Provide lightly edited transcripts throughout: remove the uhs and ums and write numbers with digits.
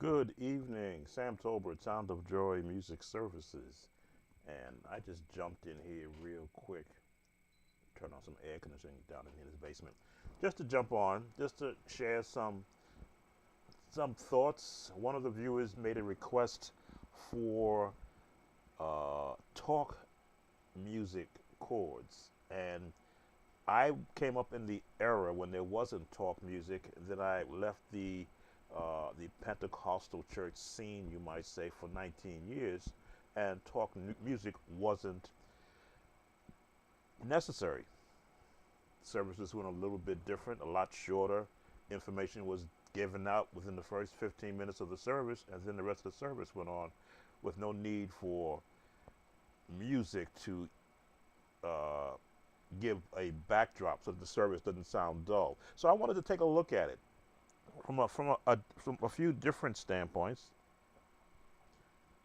Good evening, Sam Tolbert, Sound of Joy Music Services. And I just jumped in here real quick, turn on some air conditioning down in this basement, just to jump on, just to share some thoughts. One of the viewers made a request for talk music chords, and I came up in the era when there wasn't talk music. Then I left the Pentecostal church scene, you might say, for 19 years, and talk music wasn't necessary. Services went a little bit different, a lot shorter. Information was given out within the first 15 minutes of the service, and then the rest of the service went on with no need for music to uh, give a backdrop so that the service doesn't sound dull. So I wanted to take a look at it from a few different standpoints.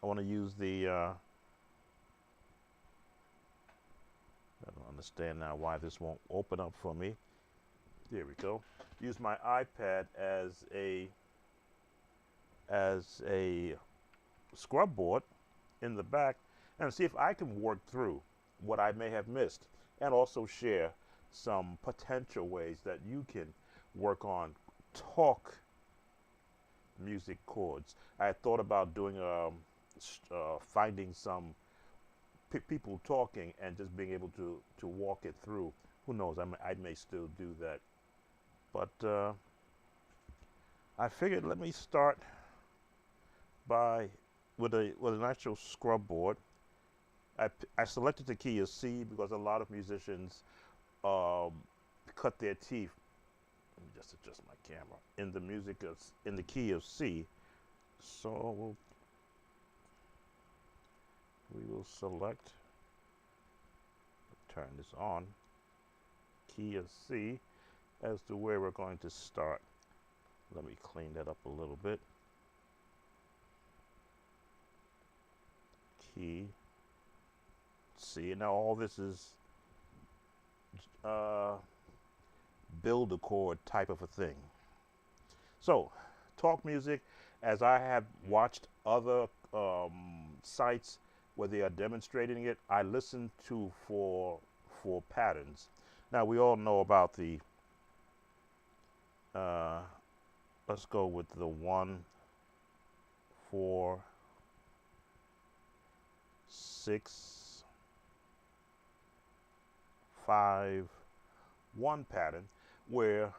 I want to use I don't understand now why this won't open up for me. There we go. Use my iPad as a scrub board in the back and see if I can work through what I may have missed and also share some potential ways that you can work on talk music chords. I had thought about doing finding some people talking and just being able to walk it through. Who knows? I may still do that, but I figured let me start by with an actual scrub board. I selected the key of C because a lot of musicians um, cut their teeth. Let me just adjust my camera in the in the key of C. So we will select, turn this on, key of C as to where we're going to start. Let me clean that up a little bit. Key C. Now all this is uh, build a chord type of a thing. So talk music, as I have watched other sites where they are demonstrating it, I listen to for patterns. Now we all know about the uh, let's go with the 1 4 6 5 1 pattern where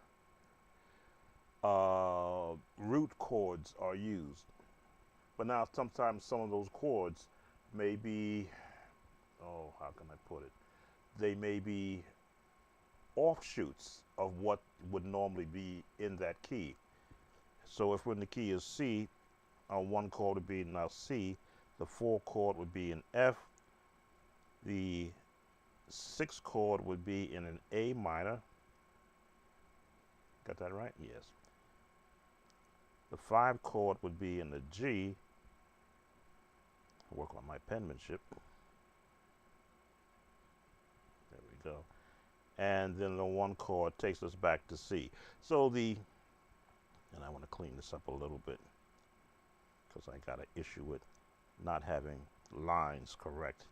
root chords are used. But now sometimes some of those chords may be, oh, how can I put it? They may be offshoots of what would normally be in that key. So if we're in the key of C, our 1 chord would be now C, the 4 chord would be in F, the 6 chord would be in an A minor. Got that right? Yes. The 5 chord would be in the G. I'll work on my penmanship. There we go. And then the 1 chord takes us back to C. So and I want to clean this up a little bit because I got an issue with not having lines correct.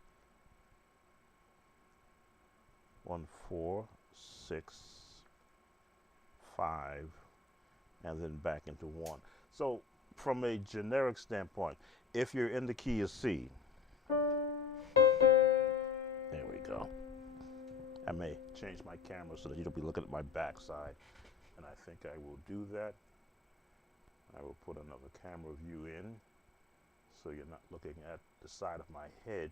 1 4 6 5 and then back into 1. So from a generic standpoint, if you're in the key of C, there we go. I may change my camera so that you don't be looking at my backside, and I think I will do that. I will put another camera view in so you're not looking at the side of my head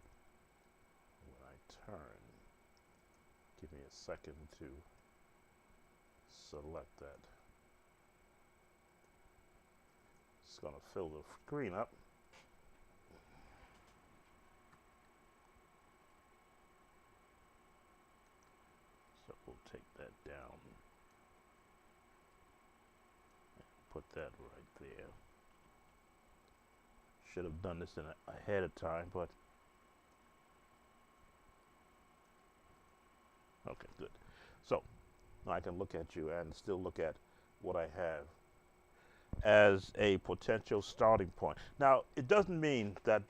when I turn. Give me a second to select that. It's going to fill the screen up. So we'll take that down. Put that right there. Should have done this ahead of time, but okay, good. So now I can look at you and still look at what I have. as a potential starting point. Now, it doesn't mean that,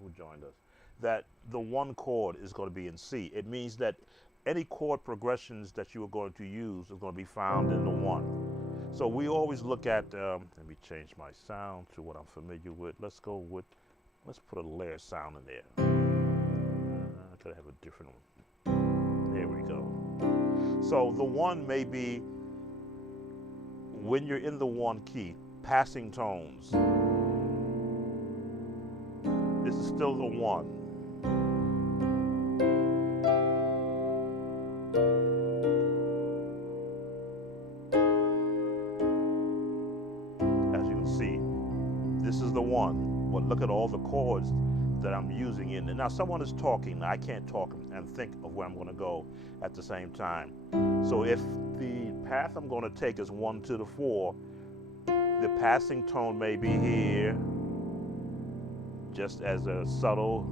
who joined us, that the one chord is going to be in C. It means that any chord progressions that you are going to use is going to be found in the one. So we always look at, let me change my sound to what I'm familiar with. Let's put a layer sound in there. I could have a different one. There we go. So the one may be, when you're in the one key, passing tones. This is still the one. As you can see, this is the one. But look at all the chords that I'm using in there. Now someone is talking. I can't talk and think of where I'm going to go at the same time. So if the path I'm going to take is 1 to the 4, the passing tone may be here, just as a subtle.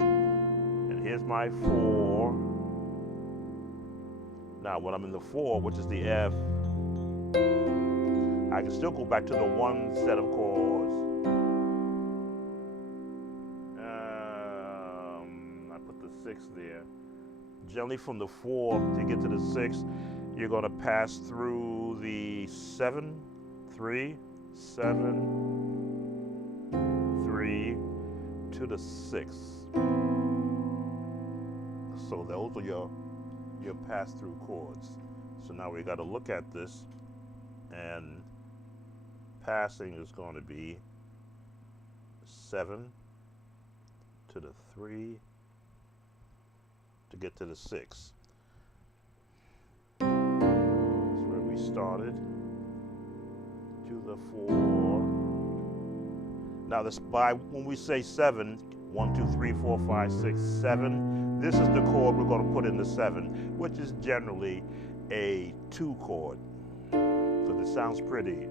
And here's my 4. Now when I'm in the 4, which is the F, I can still go back to the one set of chords. I put the 6 there. Generally from the 4 to get to the 6, you're going to pass through the 7, 3, 7, 3 to the 6. So those are your pass-through chords. So now we got to look at this, and passing is going to be 7 to the 3 to get to the 6. That's where we started. To the 4. Now this, by when we say 7, 1, 2, 3, 4, 5, 6, 7, this is the chord we're going to put in the 7, which is generally a 2 chord. So this sounds pretty.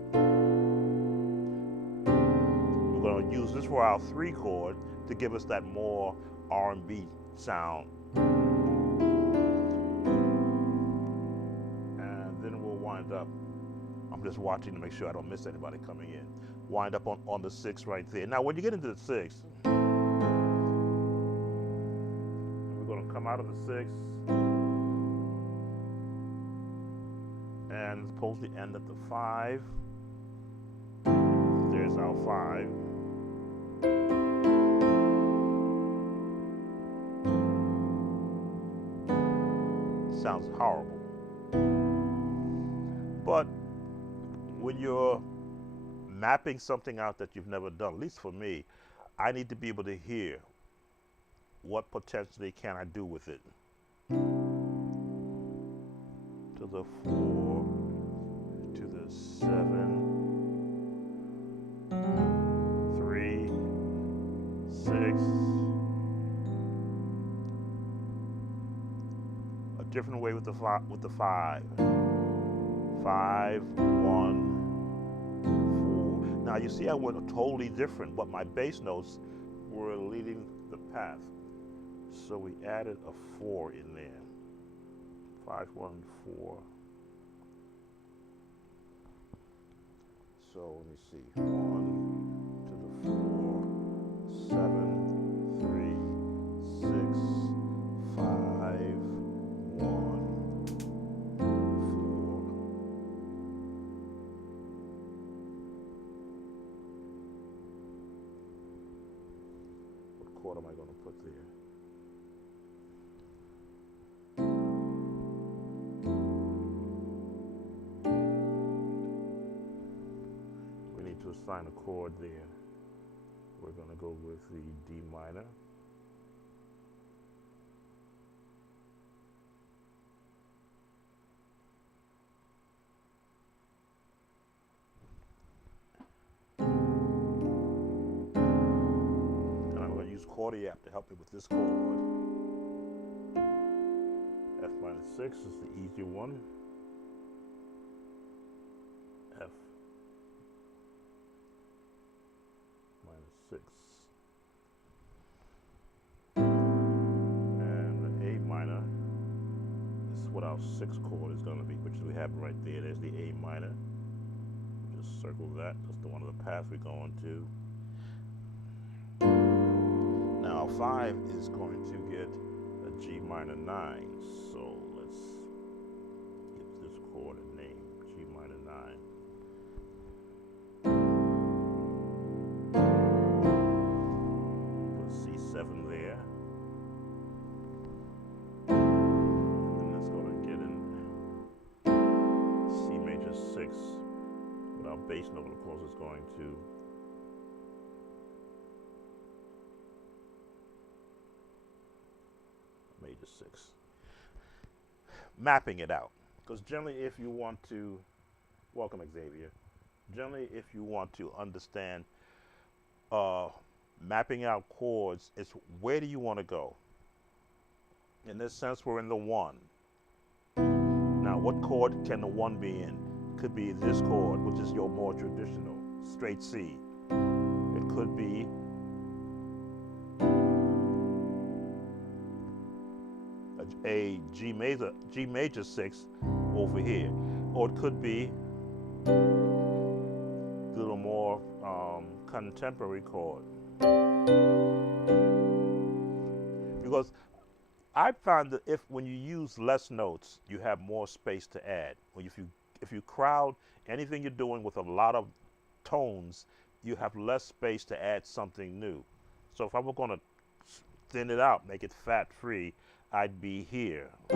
We're going to use this for our 3 chord to give us that more R&B sound. And then we'll wind up, I'm just watching to make sure I don't miss anybody coming in. Wind up on the 6 right there. Now when you get into the 6, we're going to come out of the 6, and it's supposed to end at the 5. There's our 5. Sounds horrible. But when you're mapping something out that you've never done, at least for me, I need to be able to hear what potentially can I do with it. To the 4, to the 7, 3, 6. A different way with the 5. 5, 1, 4. Now you see I went totally different, but my bass notes were leading the path. So we added a 4 in there. 5, 1, 4. So let me see. 1 to the 4, 7, 3, 6, 5, 1, 4. What chord am I going to put there? To assign a chord there. We're going to go with the D minor. And I'm going to use Chord to help me with this chord. F minor 6 is the easier one. F 6. And the A minor is what our sixth chord is going to be, which we have right there. There's the A minor. Just circle that. That's the one of the path we're going to. Now 5 is going to get a G minor 9. So let's give this chord a name, G minor 9. Put C7 there. And then let's go to get in C major 6. With our bass note, of course, is going to major 6. Mapping it out. Because generally if you want to, welcome Xavier, generally if you want to understand mapping out chords, it's where do you want to go? In this sense, we're in the 1. Now what chord can the 1 be in? It could be this chord, which is your more traditional, straight C. It could be a G major 6 over here, or it could be a little more contemporary chord. Because I found that when you use less notes, you have more space to add. If you crowd anything you're doing with a lot of tones, you have less space to add something new. So if I were going to thin it out, make it fat free, I'd be here. I'm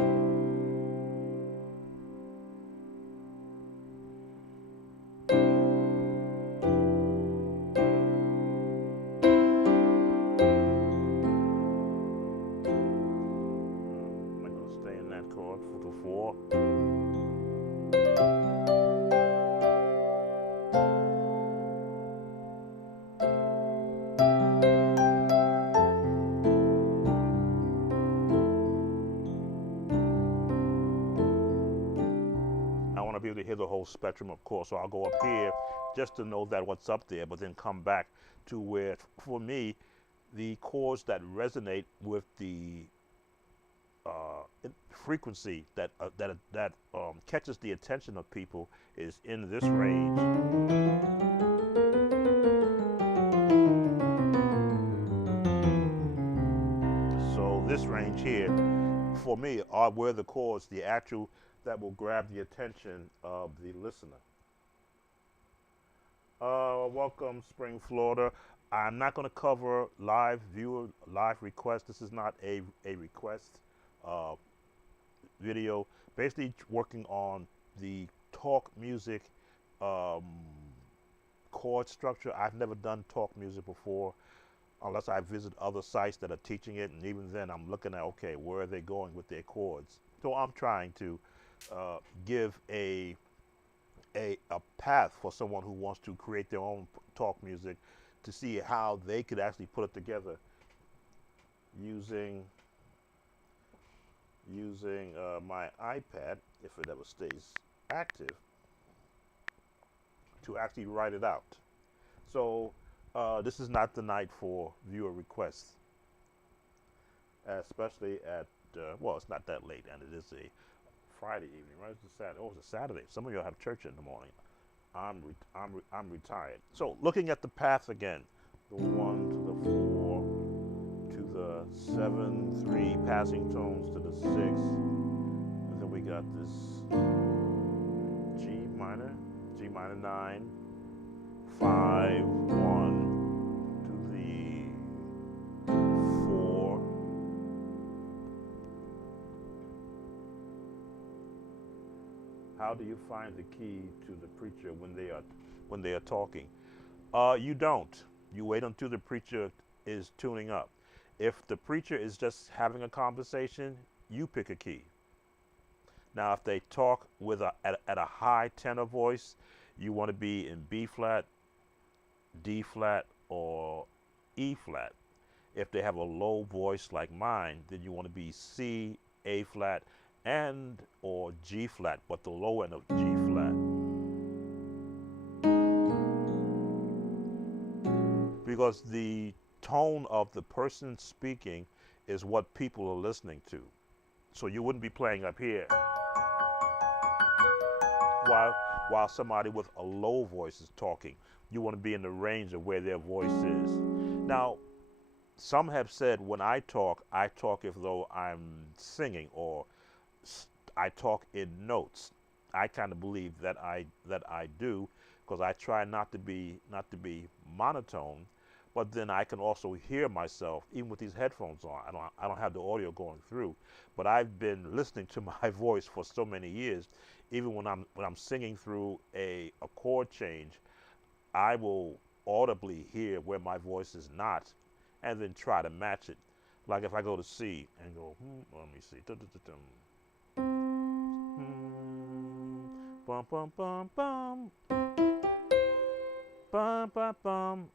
going to stay in that chord for the 4. Be able to hear the whole spectrum, of course, so I'll go up here just to know that what's up there, but then come back to where, for me, the chords that resonate with the frequency that catches the attention of people is in this range. So this range here, for me, are where the chords, the actual, that will grab the attention of the listener. Welcome, Spring, Florida. I'm not going to cover live requests. This is not a request video. Basically working on the talk music chord structure. I've never done talk music before, unless I visit other sites that are teaching it, and even then I'm looking at, okay, where are they going with their chords? So I'm trying to give a path for someone who wants to create their own talk music, to see how they could actually put it together using my iPad, if it ever stays active, to actually write it out. So this is not the night for viewer requests, especially at well, it's not that late, and it is a Friday evening, right? It's a Saturday. Oh, it's a Saturday. Some of y'all have church in the morning. I'm retired. So looking at the path again, the 1 to the 4 to the 7, 3 passing tones to the 6, and then we got this G minor 9, 5, 1 to the 4. How do you find the key to the preacher when they are talking? You don't. You wait until the preacher is tuning up. If the preacher is just having a conversation, you pick a key. Now, if they talk with at a high tenor voice, you want to be in B flat, D flat, or E flat. If they have a low voice like mine, then you want to be C, A flat, and or G flat, but the low end of G flat. Because the tone of the person speaking is what people are listening to. So you wouldn't be playing up here. while somebody with a low voice is talking. You want to be in the range of where their voice is. Now, some have said when I talk as though I'm singing, or I talk in notes. I kind of believe that I do, because I try not to be monotone, but then I can also hear myself even with these headphones on. I don't have the audio going through, but I've been listening to my voice for so many years. Even when I'm singing through a chord change, I will audibly hear where my voice is not, and then try to match it. Like if I go to C and go, let me see, bum bum bum bum, bum bum bum,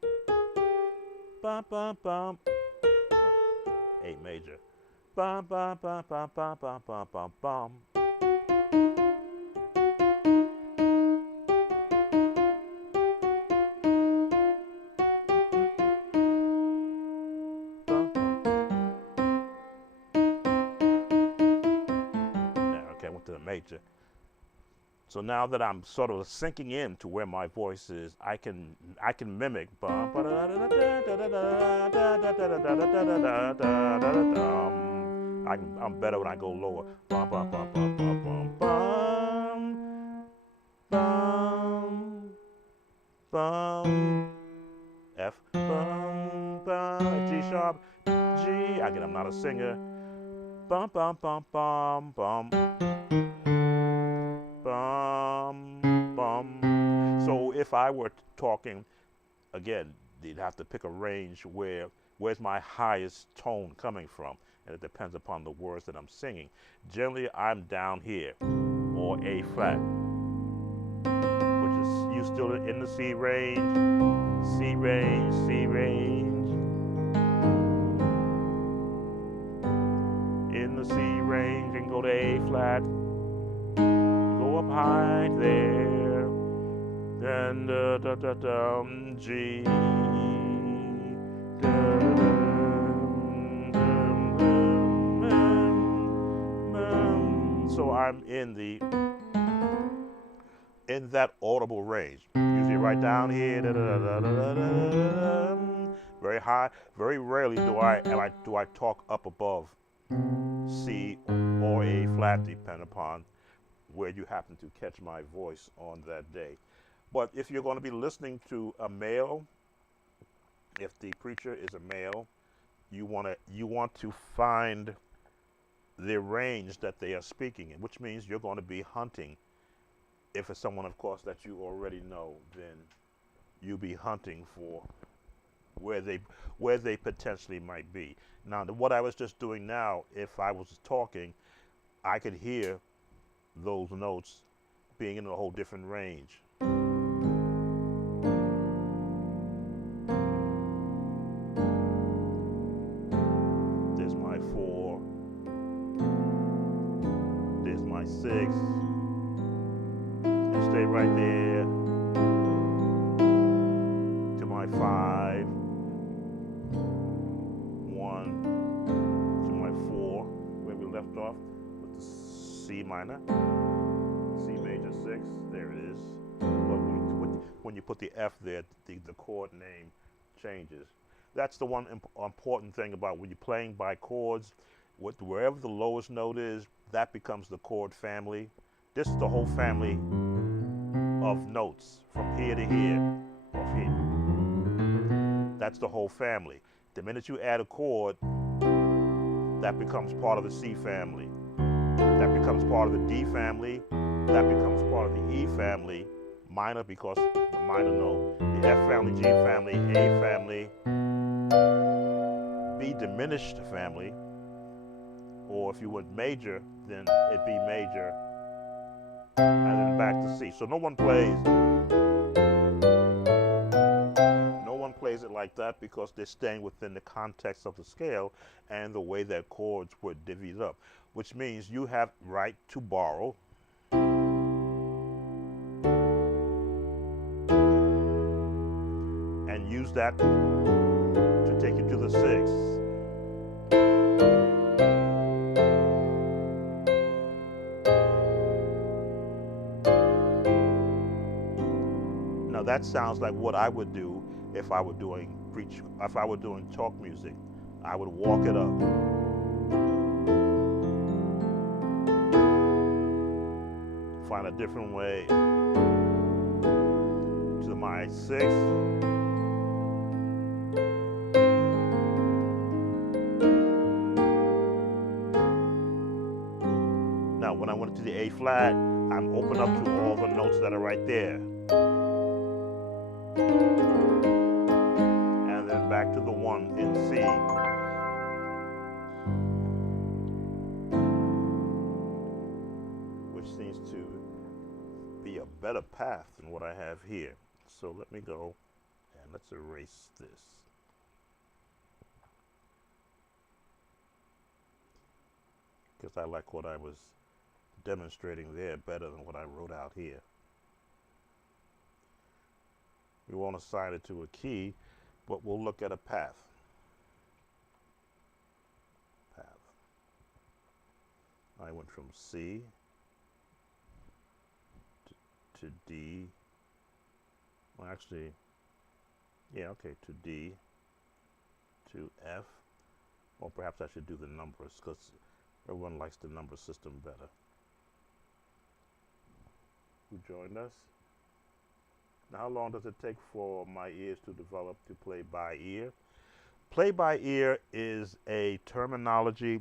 bum bum bum, A major, bum bum bum bum bum bum bum bum bum. Okay, I went to the major. So now that I'm sort of sinking in to where my voice is, I can mimic. I'm better when I go lower. F, G sharp, G. Again, I'm not a singer. Bum bum bum bum bum. Bum, bum. So if I were talking, again, you'd have to pick a range where's my highest tone coming from, and it depends upon the words that I'm singing. Generally, I'm down here, or A flat, which is you still in the C range, C range, C range, in the C range, and go to A flat. Up high there, then G, so I'm in that audible range. Usually right down here, very high. Very rarely do I talk up above C or A flat, depending upon where you happen to catch my voice on that day. But if you're going to be listening to a male, if the preacher is a male, you want to find the range that they are speaking in, which means you're going to be hunting. If it's someone, of course, that you already know, then you'll be hunting for where they potentially might be. Now, what I was just doing now, if I was talking, I could hear those notes being in a whole different range. There's my 4. There's my 6. And stay right there to my 5. 1 to my 4, where we left off with the C minor, C major 6, there it is. But when you put the F there, the chord name changes. That's the one important thing about when you're playing by chords. Wherever the lowest note is, that becomes the chord family. This is the whole family of notes from here to here, off here. That's the whole family. The minute you add a chord, that becomes part of the C family. That becomes part of the D family. That becomes part of the E family, minor because the minor note. The F family, G family, A family, B diminished family, or if you went major, then it'd be major, and then back to C. So no one plays it like that because they're staying within the context of the scale and the way that chords were divvied up, which means you have right to borrow and use that to take you to the 6. that sounds like what I would do if I were doing talk music. I would walk it up. Find a different way to my 6. Now, when I went to the A flat, I'm open up to all the notes that are right there. And then back to the 1 in C. Which seems to be a better path than what I have here. So let me go and let's erase this. Because I like what I was demonstrating there better than what I wrote out here. We won't assign it to a key, but we'll look at a path. I went from C to D. Well, actually, yeah, okay, to D, to F. Or perhaps I should do the numbers because everyone likes the number system better. Who joined us? Now, how long does it take for my ears to develop to play by ear? Play by ear is a terminology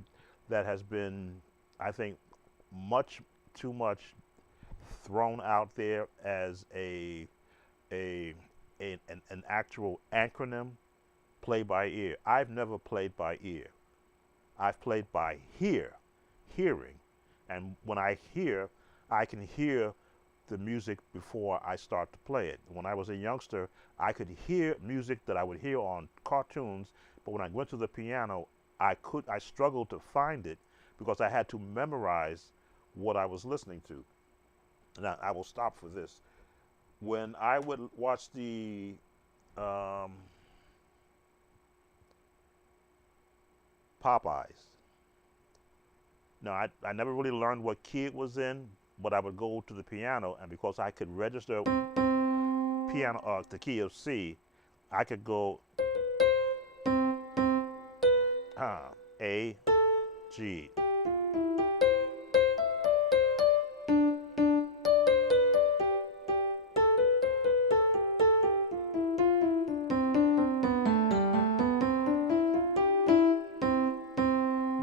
that has been, I think, much too much thrown out there as an actual acronym. Play by ear. I've never played by ear. I've played by hearing. And when I hear, I can hear the music before I start to play it. When I was a youngster, I could hear music that I would hear on cartoons, but when I went to the piano, I struggled to find it because I had to memorize what I was listening to. Now, I will stop for this. When I would watch the Popeyes. Now, I never really learned what key it was in, but I would go to the piano, and because I could register piano the key of C, I could go A, G.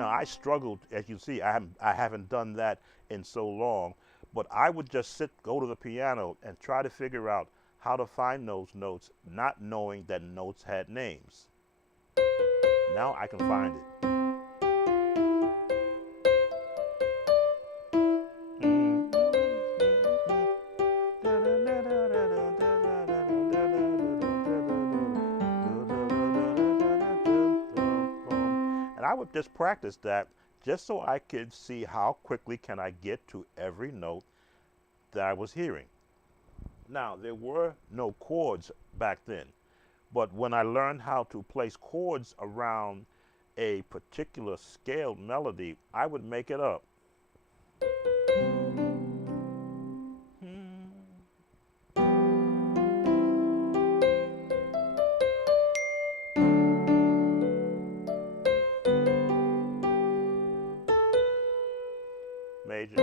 I struggled, as you see, I haven't done that in so long, but I would just go to the piano and try to figure out how to find those notes, not knowing that notes had names. Now I can find it. And I would just practice that just so I could see how quickly can I get to every note that I was hearing. Now, there were no chords back then, but when I learned how to place chords around a particular scaled melody, I would make it up. Major.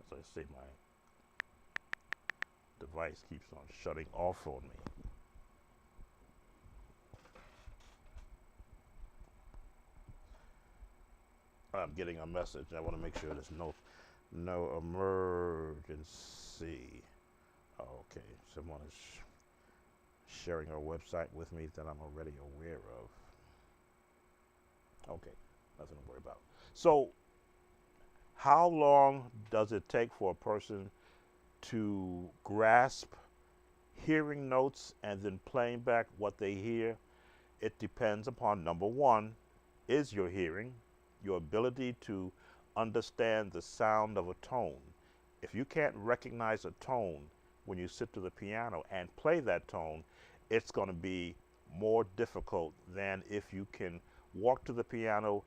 As I say, my device keeps on shutting off on me. I'm getting a message. I want to make sure there's no emergency. Okay, someone is sharing a website with me that I'm already aware of. Okay, nothing to worry about. So, how long does it take for a person to grasp hearing notes and then playing back what they hear? It depends upon, number one, is your hearing, your ability to understand the sound of a tone. If you can't recognize a tone when you sit to the piano and play that tone, it's going to be more difficult than if you can walk to the piano,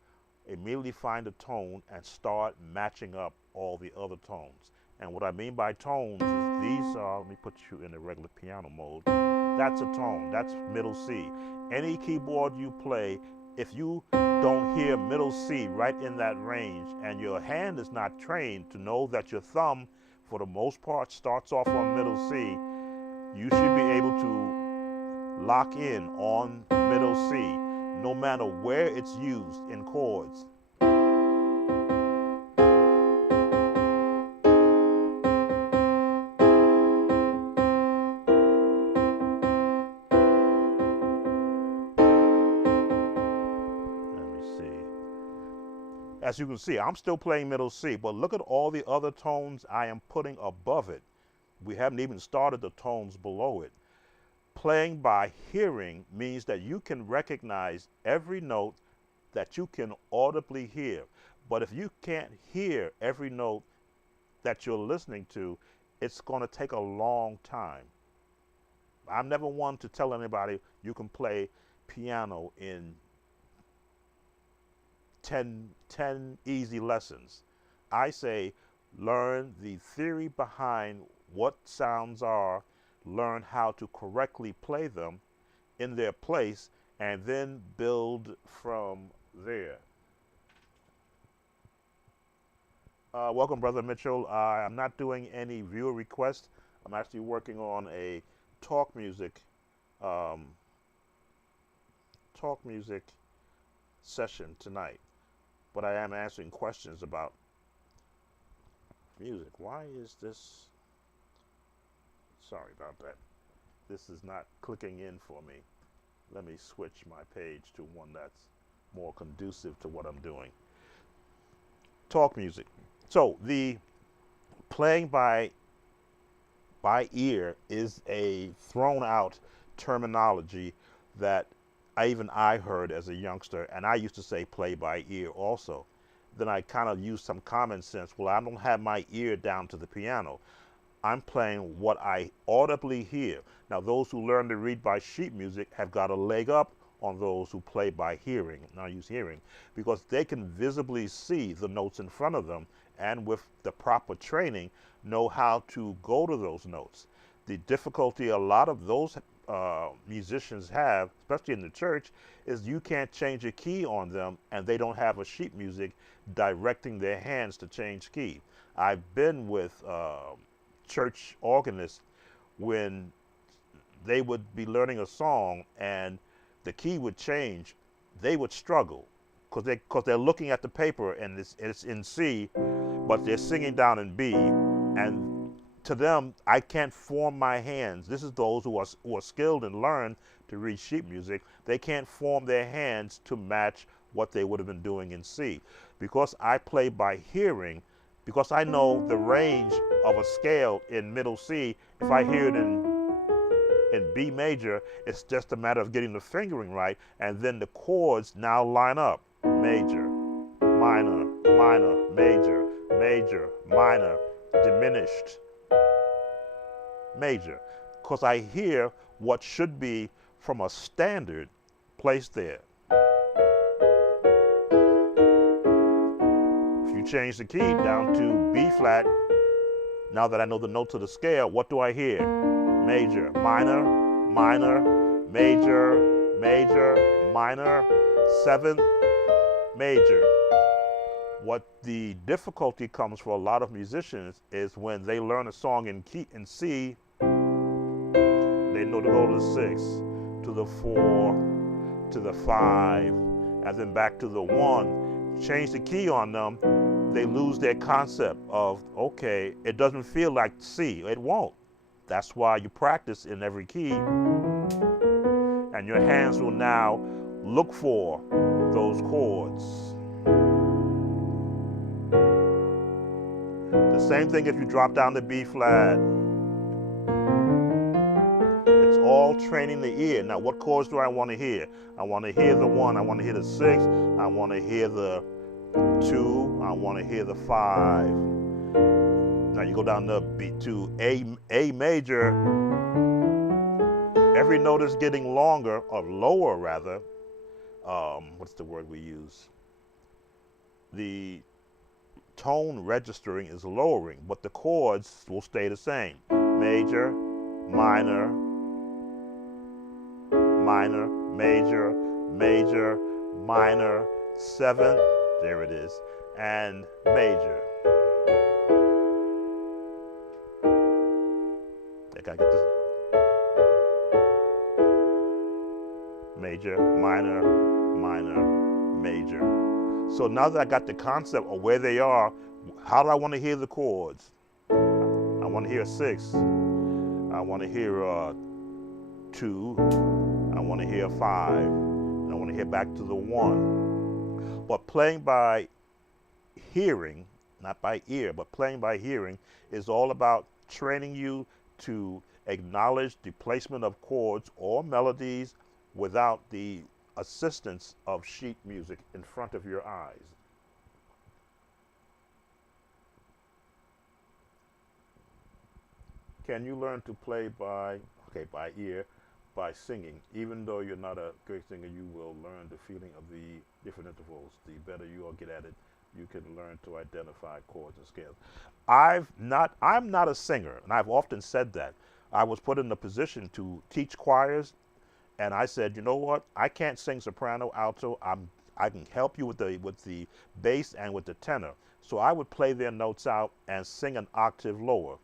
immediately find a tone, and start matching up all the other tones. And what I mean by tones is these are, let me put you in the regular piano mode. That's a tone, that's middle C. Any keyboard you play, if you don't hear middle C right in that range and your hand is not trained to know that your thumb, for the most part, starts off on middle C, you should be able to lock in on middle C, no matter where it's used in chords. As you can see, I'm still playing middle C, but look at all the other tones I am putting above it. We haven't even started the tones below it. Playing by hearing means that you can recognize every note that you can audibly hear. But if you can't hear every note that you're listening to, it's going to take a long time. I'm never one to tell anybody you can play piano in 10 easy lessons. I say learn the theory behind what sounds are, learn how to correctly play them in their place, and then build from there. Welcome, Brother Mitchell. I'm not doing any viewer requests. I'm actually working on a talk music session tonight. But I am answering questions about music. Why is this? Sorry about that. This is not clicking in for me. Let me switch my page to one that's more conducive to what I'm doing. Talk music. So the playing by ear is a thrown out terminology that I heard as a youngster, and I used to say play by ear also. Then I kind of used some common sense. Well, I don't have my ear down to the piano. I'm playing what I audibly hear. Now, those who learn to read by sheet music have got a leg up on those who play by hearing. Now, I use hearing because they can visibly see the notes in front of them, and with the proper training, know how to go to those notes. The difficulty a lot of those musicians have, especially in the church, is you can't change a key on them and they don't have a sheet music directing their hands to change key. I've been with church organists when they would be learning a song and the key would change, they would struggle because they're looking at the paper and it's in C, but they're singing down in B, and to them, I can't form my hands. This is those who are skilled and learn to read sheet music. They can't form their hands to match what they would have been doing in C. Because I play by hearing, because I know the range of a scale in middle C, if I hear it in B major, it's just a matter of getting the fingering right, and then the chords now line up. Major, minor, minor, major, major, minor, diminished, major, because I hear what should be from a standard placed there. If you change the key down to B flat, now that I know the notes of the scale, what do I hear? Major, minor, minor, major, major, minor, seventh, major. What the difficulty comes for a lot of musicians is when they learn a song in C, they know to go to the 6, to the 4, to the 5, and then back to the 1. Change the key on them, they lose their concept of, okay, it doesn't feel like C. It won't. That's why you practice in every key, and your hands will now look for those chords. The same thing if you drop down to B flat. It's all training the ear. Now, what chords do I want to hear? I want to hear the 1, I want to hear the 6, I want to hear the 2, I want to hear the 5. Now you go down to A major. Every note is getting longer, or lower rather. What's the word we use? The tone registering is lowering, but the chords will stay the same. Major, minor, minor, major, major, minor, seventh, there it is, and major. I gotta get this. Major, minor, minor, major. So now that I got the concept of where they are, how do I want to hear the chords? I want to hear 6. I want to hear 2. I want to hear 5. And I want to hear back to the 1. But playing by hearing, not by ear, but playing by hearing is all about training you to acknowledge the placement of chords or melodies without the assistance of sheet music in front of your eyes. Can you learn to play by ear, by singing? Even though you're not a great singer, you will learn the feeling of the different intervals. The better you all get at it, you can learn to identify chords and scales. I'm not a singer, and I've often said that. I was put in a position to teach choirs, and I said, you know what? I can't sing soprano, alto. I can help you with the bass and with the tenor. So I would play their notes out and sing an octave lower.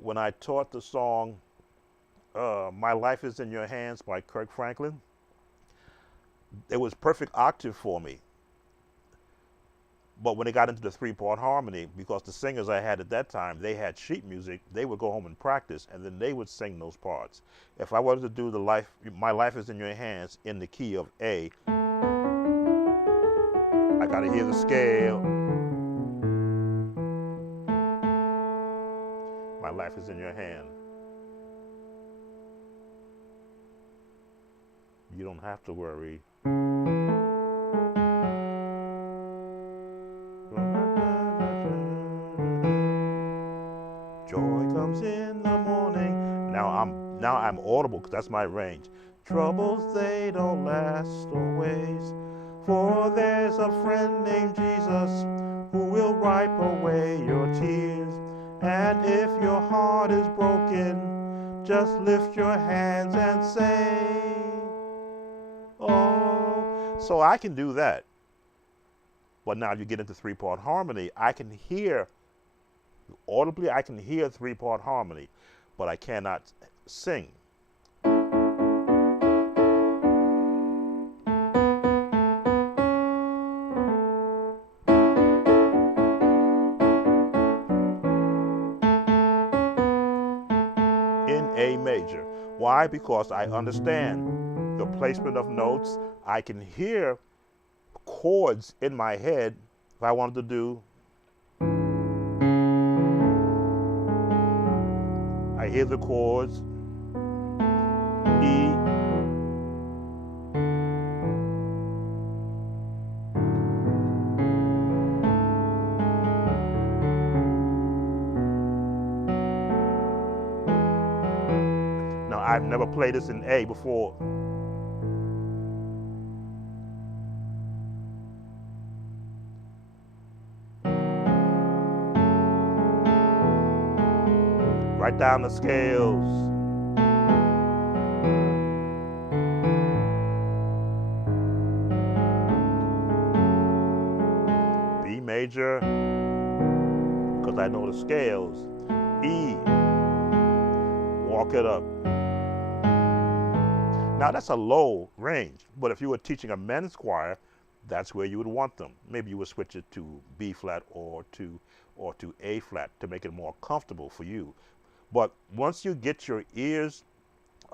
When I taught the song "My Life Is in Your Hands" by Kirk Franklin, it was perfect octave for me. But when it got into the 3-part harmony, because the singers I had at that time, they had sheet music, they would go home and practice, and then they would sing those parts. If I wanted to do "My Life Is in Your Hands" in the key of A, I got to hear the scale. My life is in your hand. You don't have to worry. Joy comes in the morning. Now I'm audible because that's my range. Troubles, they don't last always, for there's a friend named Jesus who will wipe away your tears. And if your heart is broken, just lift your hands and say, oh. So I can do that. But now you get into 3-part harmony, I can hear, audibly I can hear 3-part harmony, but I cannot sing. In A major. Why? Because I understand the placement of notes. I can hear chords in my head. If I wanted to do, I hear the chords, E, now I've never played this in A before. Write down the scales. B major, because I know the scales. E, walk it up. Now that's a low range, but if you were teaching a men's choir, that's where you would want them. Maybe you would switch it to B flat or to A flat to make it more comfortable for you. But once you get your ears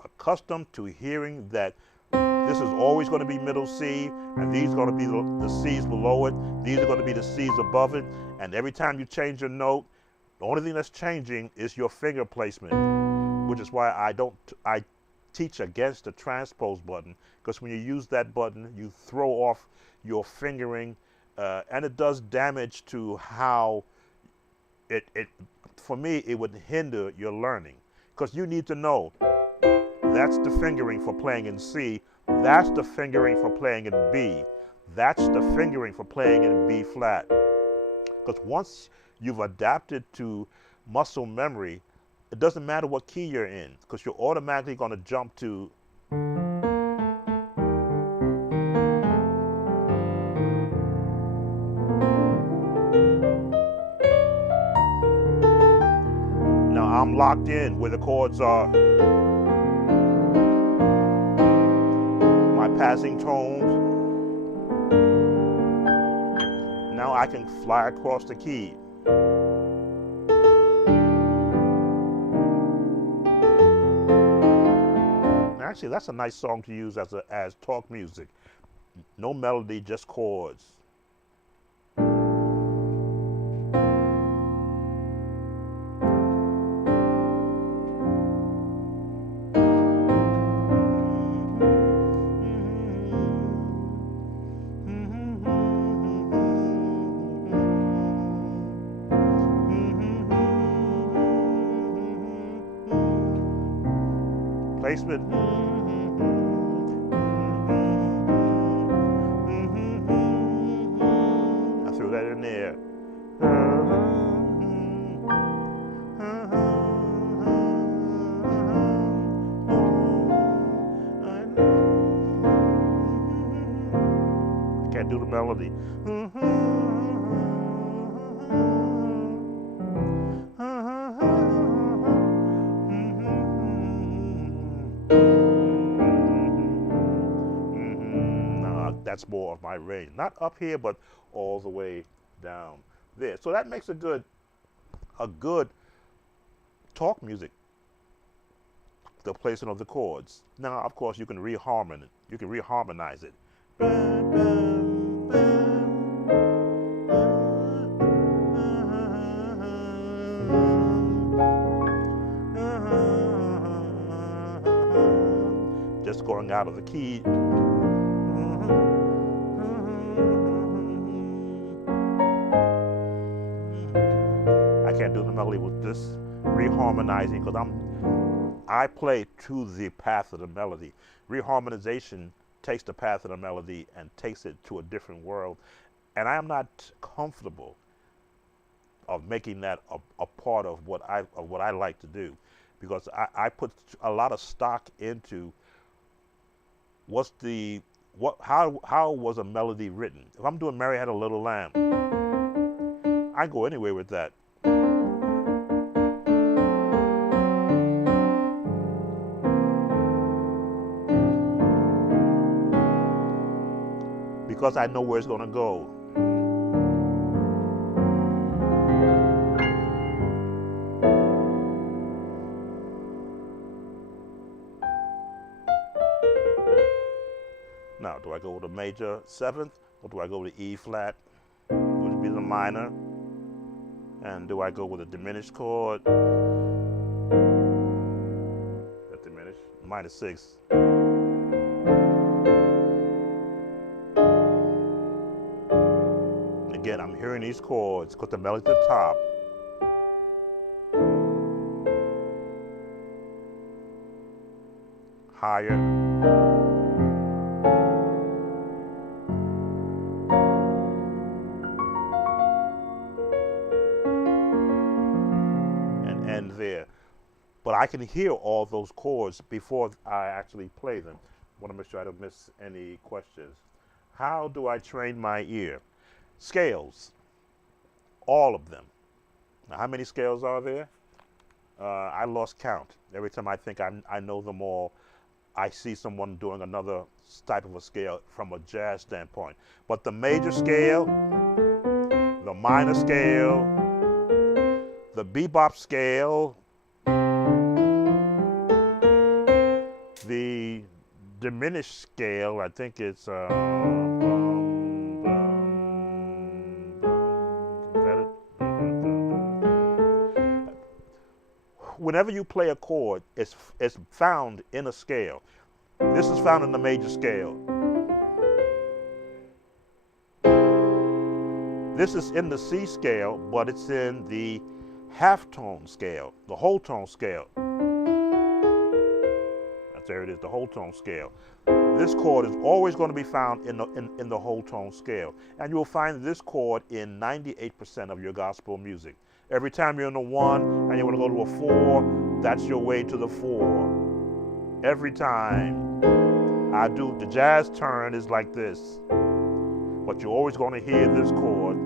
accustomed to hearing that this is always going to be middle C, and these are going to be the C's below it, these are going to be the C's above it, and every time you change your note, the only thing that's changing is your finger placement, which is why I teach against the transpose button, because when you use that button, you throw off your fingering, and it does damage to how it for me, it would hinder your learning, because you need to know that's the fingering for playing in C, that's the fingering for playing in B, that's the fingering for playing in B flat. Because once you've adapted to muscle memory, it doesn't matter what key you're in, because you're automatically going to jump to. Now I'm locked in where the chords are. My passing tones. Now I can fly across the key. Actually, that's a nice song to use as talk music. No melody, just chords. Placement. I threw that in there. Can't do the melody. That's more of my range. Not up here, but all the way down there. So that makes a good talk music, the placement of the chords. Now, of course, you can reharmonize it. Just going out of the key. I can't do the melody with this reharmonizing, because I play to the path of the melody. Reharmonization takes the path of the melody and takes it to a different world, and I am not comfortable of making that a part of what I like to do, because I put a lot of stock into how was a melody written. If I'm doing Mary Had a Little Lamb, I go anywhere with that. Because I know where it's going to go. Now, do I go with a major seventh, or do I go with E flat, which would be the minor? And do I go with a diminished chord? That diminished, minor six. Again, I'm hearing these chords because the melody's at the top. Higher. And end there. But I can hear all those chords before I actually play them. I want to make sure I don't miss any questions. How do I train my ear? Scales, all of them. Now, how many scales are there? I lost count. Every time I think I know them all, I see someone doing another type of a scale from a jazz standpoint. But the major scale, the minor scale, the bebop scale, the diminished scale, I think it's whenever you play a chord, it's found in a scale. This is found in the major scale. This is in the C scale, but it's in the half tone scale, the whole tone scale. There it is, the whole tone scale. This chord is always going to be found in the whole tone scale. And you'll find this chord in 98% of your gospel music. Every time you're in a 1 and you want to go to a 4, that's your way to the 4. Every time. The jazz turn is like this. But you're always going to hear this chord.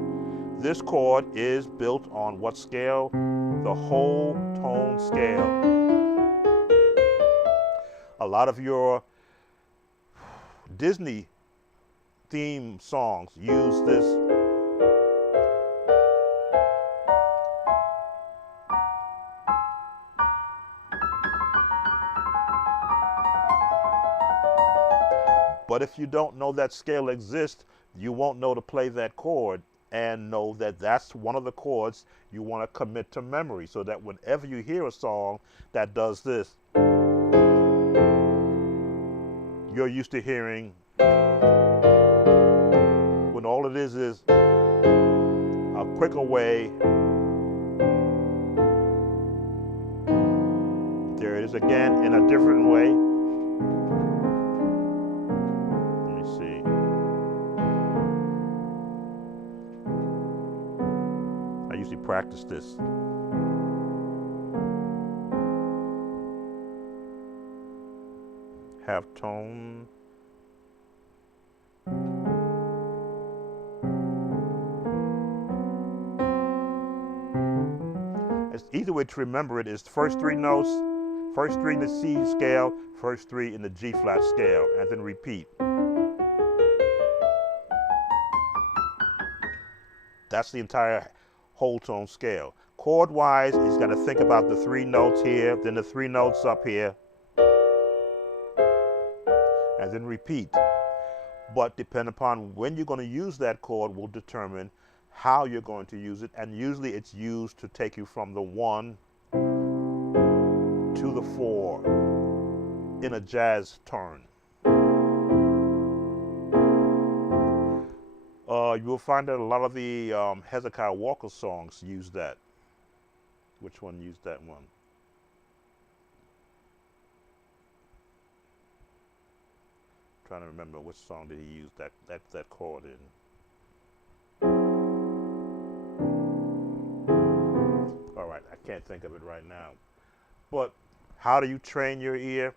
This chord is built on what scale? The whole tone scale. A lot of your Disney theme songs use this. But if you don't know that scale exists, you won't know to play that chord and know that that's one of the chords you want to commit to memory, so that whenever you hear a song that does this, you're used to hearing when all it is a quicker way. There it is again in a different way. Let me see. I usually practice this. Half tone. It's easy way to remember it is the first 3 notes, first 3 in the C scale, first 3 in the G flat scale, and then repeat. That's the entire whole tone scale. Chord wise, he's got to think about the 3 notes here, then the 3 notes up here, and then repeat. But depending upon when you're going to use that chord will determine how you're going to use it, and usually it's used to take you from the 1 to the 4 in a jazz turn. You will find that a lot of the Hezekiah Walker songs use that. Which one used that one? Trying to remember which song did he use that chord in. All right, I can't think of it right now. But how do you train your ear?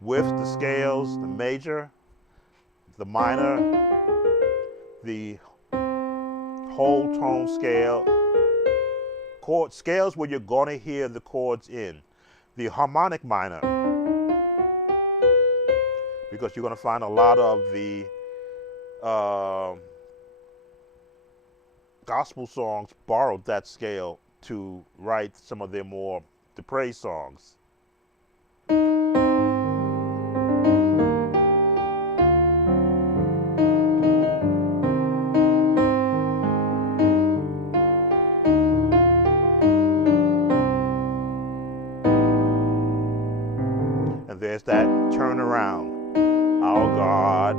With the scales, the major, the minor, the whole tone scale, chord scales where you're going to hear the chords in. The harmonic minor, because you're going to find a lot of the gospel songs borrowed that scale to write some of their more praise songs. And there's that turnaround. Our God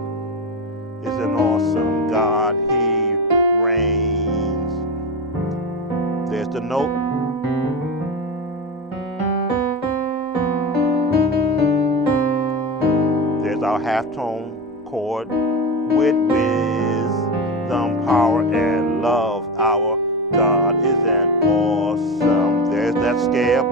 is an awesome God. He reigns. There's the note. There's our halftone chord with wisdom, power, and love. Our God is an awesome. There's that scale.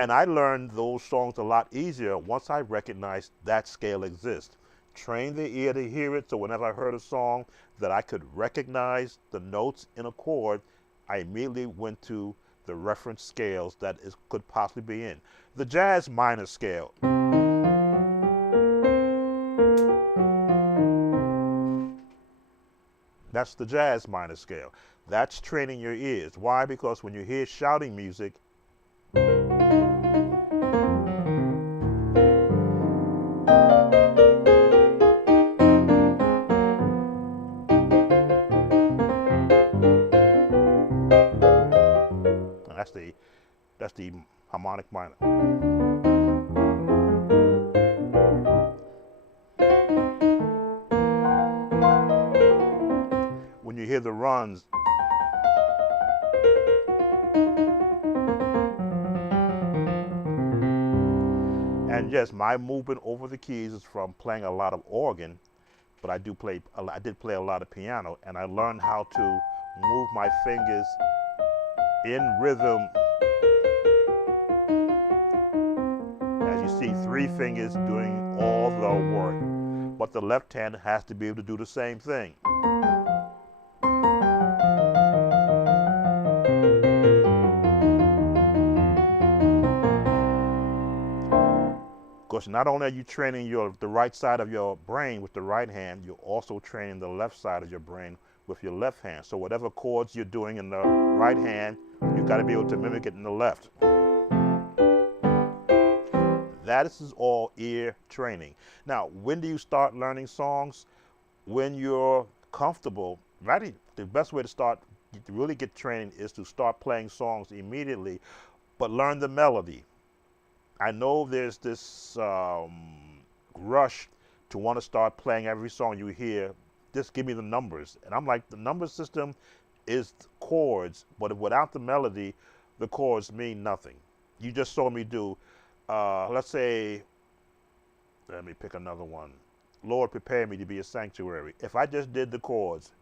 And I learned those songs a lot easier once I recognized that scale exists. Trained the ear to hear it, so whenever I heard a song that I could recognize the notes in a chord, I immediately went to the reference scales that it could possibly be in. The jazz minor scale. That's the jazz minor scale. That's training your ears. Why? Because when you hear shouting music, that's the harmonic minor. When you hear hear the runs. And yes, my movement over the keys is from playing a lot of organ, but I did play a lot of piano, and I learned how to move my fingers in rhythm. As you see, 3 fingers doing all the work, but the left hand has to be able to do the same thing. Because not only are you training the right side of your brain with the right hand, you're also training the left side of your brain with your left hand. So whatever chords you're doing in the right hand, you got to be able to mimic it in the left. That is all ear training. Now, when do you start learning songs? When you're comfortable. Right? The best way to really get training is to start playing songs immediately, but learn the melody. I know there's this rush to want to start playing every song you hear. Just give me the numbers. And I'm like, the number system is chords, but without the melody, the chords mean nothing. You just saw me do, let's say, let me pick another one. Lord, prepare me to be a sanctuary. If I just did the chords,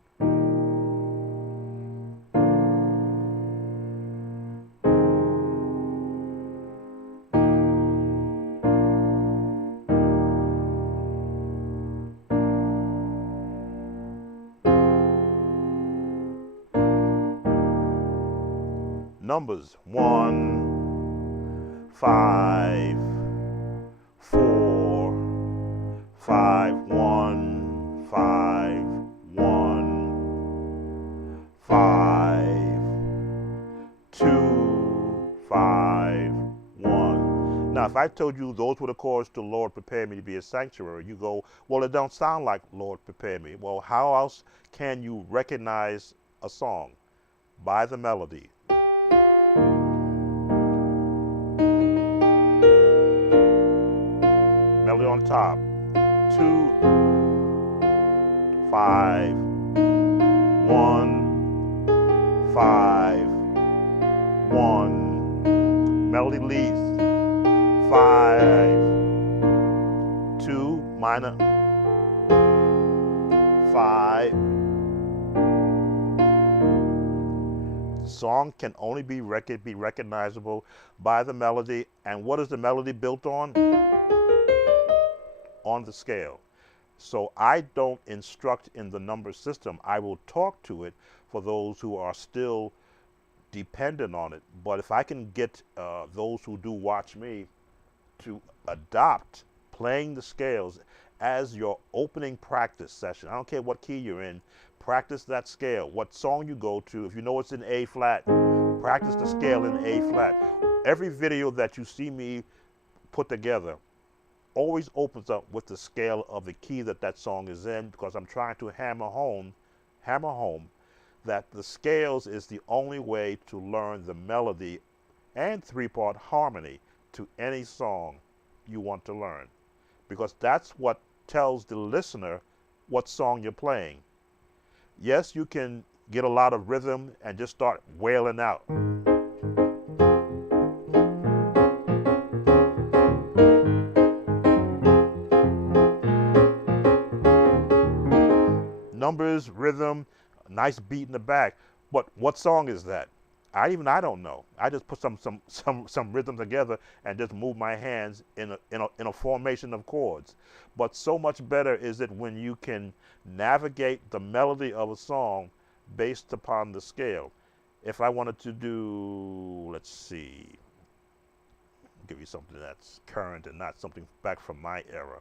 numbers 1, 5, 4, 5, 1, 5, 1, 5, 2, 5, 1. Now, if I told you those were the chords to Lord, prepare me to be a sanctuary, you go, well, it don't sound like Lord, prepare me. Well, how else can you recognize a song? By the melody. Melody on top. 2, 5, 1, 5, 1. Melody leads. 5, 2, minor. 5. The song can only be recognizable by the melody. And what is the melody built on? On the scale. So I don't instruct in the number system. I will talk to it for those who are still dependent on it. But if I can get those who do watch me to adopt playing the scales as your opening practice session, I don't care what key you're in, practice that scale. What song you go to, if you know it's in A flat, practice the scale in A flat. Every video that you see me put together always opens up with the scale of the key that song is in, because I'm trying to hammer home that the scales is the only way to learn the melody and 3-part harmony to any song you want to learn, because that's what tells the listener what song you're playing. Yes, you can get a lot of rhythm and just start wailing out. Numbers, rhythm, nice beat in the back. But what song is that? I don't know. I just put some rhythm together and just move my hands in a formation of chords. But so much better is it when you can navigate the melody of a song based upon the scale. If I wanted to do, let's see, I'll give you something that's current and not something back from my era.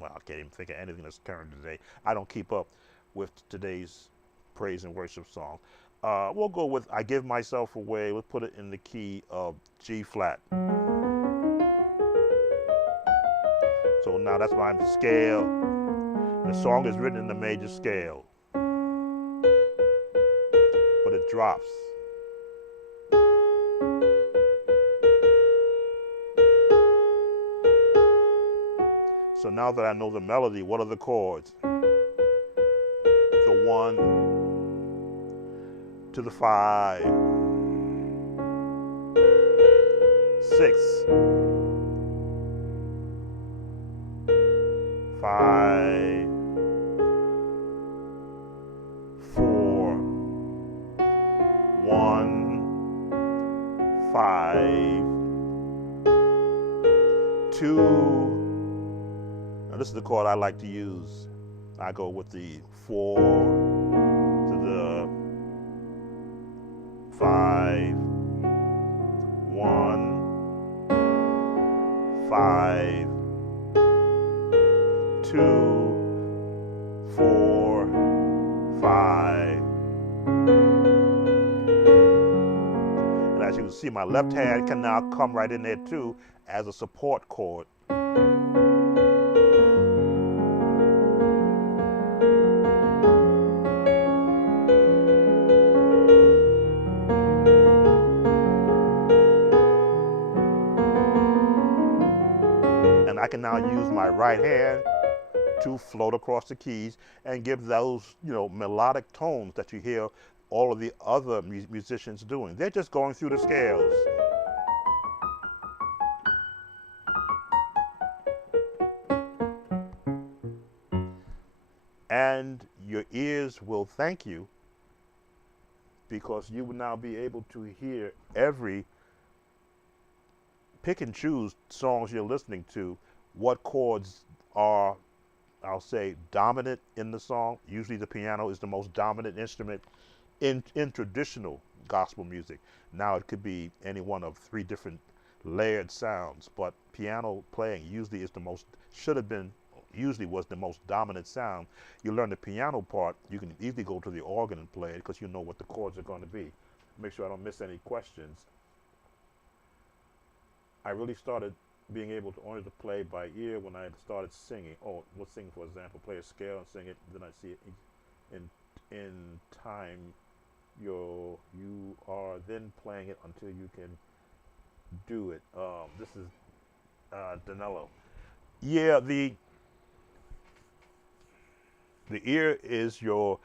Well, I can't even think of anything that's current today. I don't keep up with today's praise and worship song. We'll go with I Give Myself Away. We'll put it in the key of G flat. So now that's my scale. The song is written in the major scale, but it drops. So now that I know the melody, what are the chords? The 1 to the 5, 6, 5, 4, 1, 5, 2. Now this is the chord I like to use. I go with the 4 to the 5, 1, 5, 2, 4, 5. And as you can see, my left hand can now come right in there too as a support chord. And I can now use my right hand to float across the keys and give those, melodic tones that you hear all of the other musicians doing. They're just going through the scales. And your ears will thank you, because you will now be able to hear pick and choose songs you're listening to, what chords are, I'll say, dominant in the song. Usually the piano is the most dominant instrument in traditional gospel music. Now it could be any one of 3 different layered sounds, but piano playing usually was the most dominant sound. You learn the piano part, you can easily go to the organ and play it because you know what the chords are going to be. Make sure I don't miss any questions. I really started being able to only to play by ear when I started singing. Oh, we'll sing, for example, play a scale and sing it, then I see it in time. You are then playing it until you can do it. This is Danilo. Yeah, the ear is your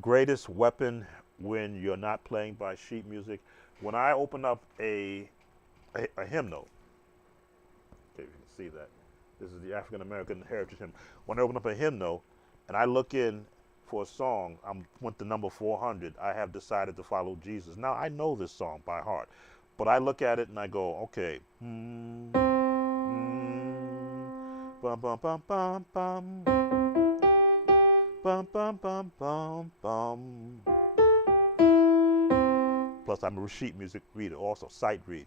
greatest weapon when you're not playing by sheet music. When I open up a hymnal, okay, you can see that. This is the African American Heritage Hymn. When I open up a hymnal and I look in for a song, I'm went to number 400, I have decided to follow Jesus. Now I know this song by heart, but I look at it and I go, okay. Bum bum bum bum bum. Bum bum bum bum bum. Plus I'm a sheet music reader, also sight read.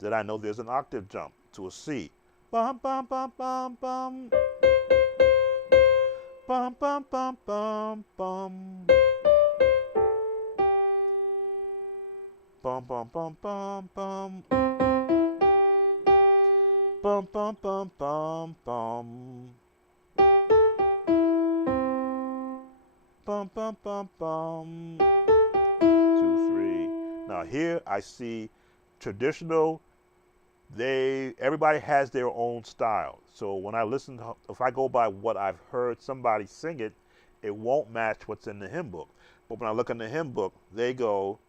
Did I know there's an octave jump to a C? Bum bum bum bum bum. Bum bum bum bum bum. Bum bum bum bum bum. Bum bum bum bum bum. Bum bum bum bum. 2, 3. Now here I see traditional. Everybody has their own style. So when I listen, if I go by what I've heard somebody sing it, it won't match what's in the hymn book. But when I look in the hymn book, they go